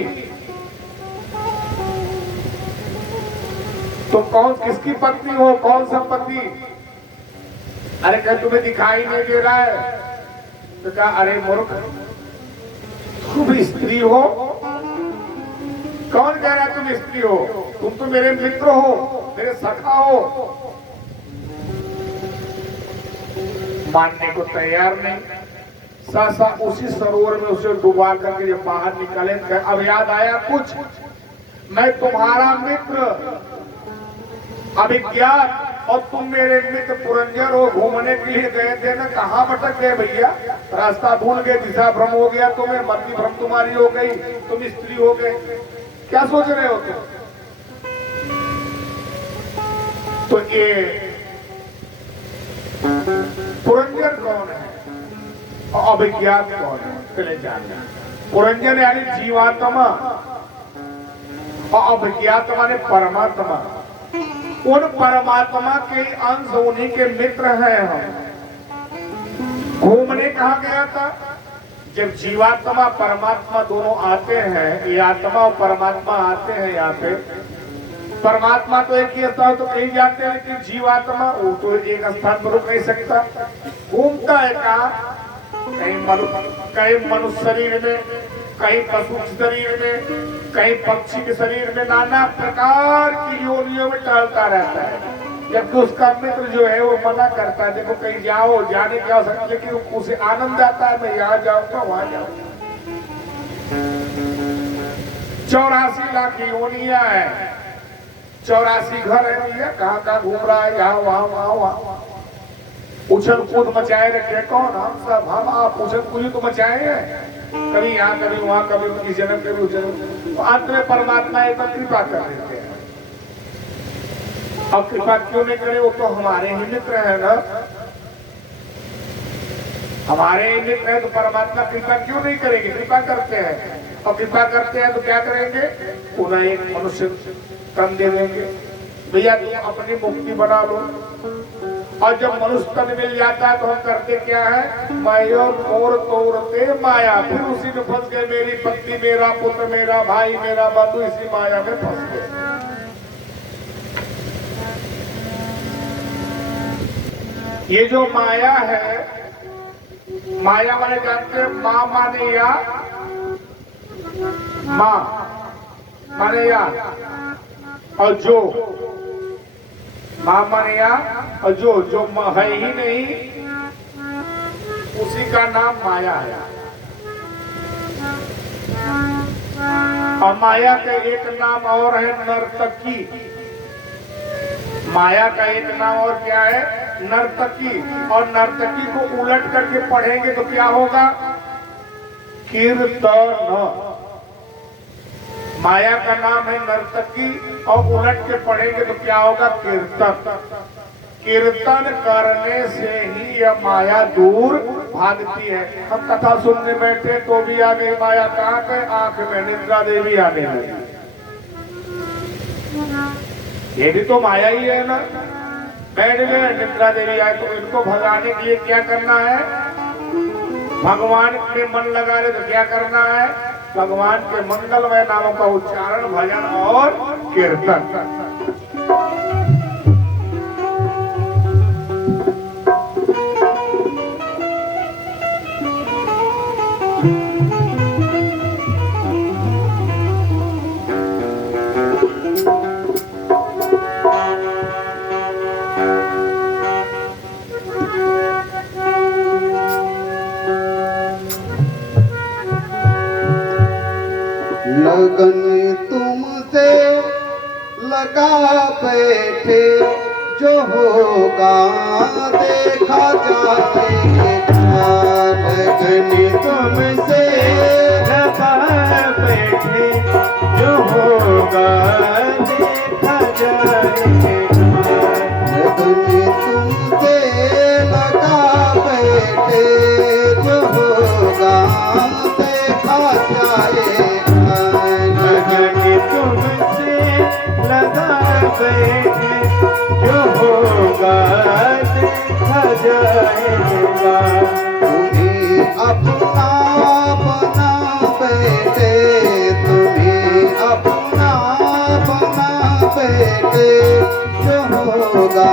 तुम कौन, किसकी पत्नी हो? कौन सा पति? अरे क्या तुम्हें दिखाई नहीं दे रहा है? तो कहा अरे मूर्ख, तुम स्त्री हो? कौन कह रहा है तुम स्त्री हो? तुम तो मेरे मित्र हो, मेरे सखा हो। मानने को तैयार नहीं। सहसा उसी सरोवर में उसे डुबा करके जब बाहर निकले, अब याद आया कुछ, मैं तुम्हारा मित्र अभिज्ञात और तुम मेरे मित्र पुरंजन हो। घूमने के लिए गए थे ना, कहाँ भटक गए भैया? रास्ता भूल गए, दिशा भ्रम हो गया तुम्हें, मति भ्रम तुम्हारी हो गई, तुम स्त्री हो गए, क्या सोच रहे हो तुम? तो ये पुरंजन कौन है और अभिज्ञात कौन है पहले जानना। पुरंजन यानी जीवात्मा और अभिज्ञात माने परमात्मा। उन परमात्मा के अंश, उन्हीं के मित्र हैं हम। घूमने कहा गया था? जब जीवात्मा परमात्मा दोनों आते हैं, ये आत्मा और परमात्मा आते हैं यहाँ पे। परमात्मा तो एक ही होता है तो कहीं जाते हैं, लेकिन जीवात्मा वो तो एक स्थान पर रुक नहीं सकता, घूमता है। कहा? कहीं मनुष्य शरीर में, कहीं पशु शरीर में, कहीं पक्षी के शरीर में, नाना प्रकार की योनियों में टहलता रहता है। जबकि उसका मित्र जो है वो मना करता है, देखो कहीं जाओ, जाने की आवश्यकता, लेकिन उसे आनंद आता है, मैं यहाँ जाऊंगा वहां जाऊंगा। 84 लाख योनियां है, 84 घर है भैया, कहाँ कहाँ घूम रहा है, यहाँ वहां वहां वहां। उछल कूद मचाए रखे कौन? हम सब, हम आप उछल कूद तो मचाए हैं, कभी यहाँ कभी वहां, कभी इस जन्म कभी उस जन्म। तो अंत में परमात्मा एक कृपा कर देते हैं। अब कृपा क्यों नहीं करे? वो तो हमारे ही मित्र है ना, हमारे ही मित्र है, तो परमात्मा कृपा क्यों नहीं करेंगे? कृपा करते हैं, और कृपा करते हैं तो क्या करेंगे? उन्हें एक मनुष्य तन दे देंगे, भैया तुम अपनी मुक्ति बना लो। और जब मनुष्य तन मिल जाता है तो हम करते क्या है? माया मोर तोड़ते माया, फिर उसी में फंस गए। मेरी पत्नी, मेरा पुत्र, मेरा भाई, मेरा बंधु, इसी माया में फंस गए। ये जो माया है, माया माने जानते हैं? माँ माने या, माँ माने या, और जो माँ माने या, और जो है ही नहीं, उसी का नाम माया है। और माया का एक नाम और है नर्तकी। माया का एक नाम और क्या है? नर्तकी। और नर्तकी को उलट करके पढ़ेंगे तो क्या होगा? कीर्तन। माया का नाम है नर्तकी, और उलट के पढ़ेंगे तो क्या होगा? कीर्तन। कीर्तन करने से ही यह माया दूर भागती है। हम कथा सुनने बैठे तो भी आ गई माया। कहाँ गए? आंख में निद्रा देवी आ गई। ये भी तो माया ही है ना। बैठ गए, निद्रा देवी आए, तो इनको भगाने के लिए क्या करना है? भगवान के मन लगा रहे तो क्या करना है? भगवान के मंगलमय नामों का उच्चारण, भजन और कीर्तन। लगन तुमसे लगा बैठे, जो होगा देखा जाएगा। लगन तुमसे लगा बैठे, जो होगा देखा जाएगा। लगन तुमसे लगा बैठे, जो होगा देखा जाएगा। तुमसे लगा बैठे, जो होगा देखा जाएगा। तुम्हें अपना बना बैठे, तुम्हें अपना बना बैठे, जो होगा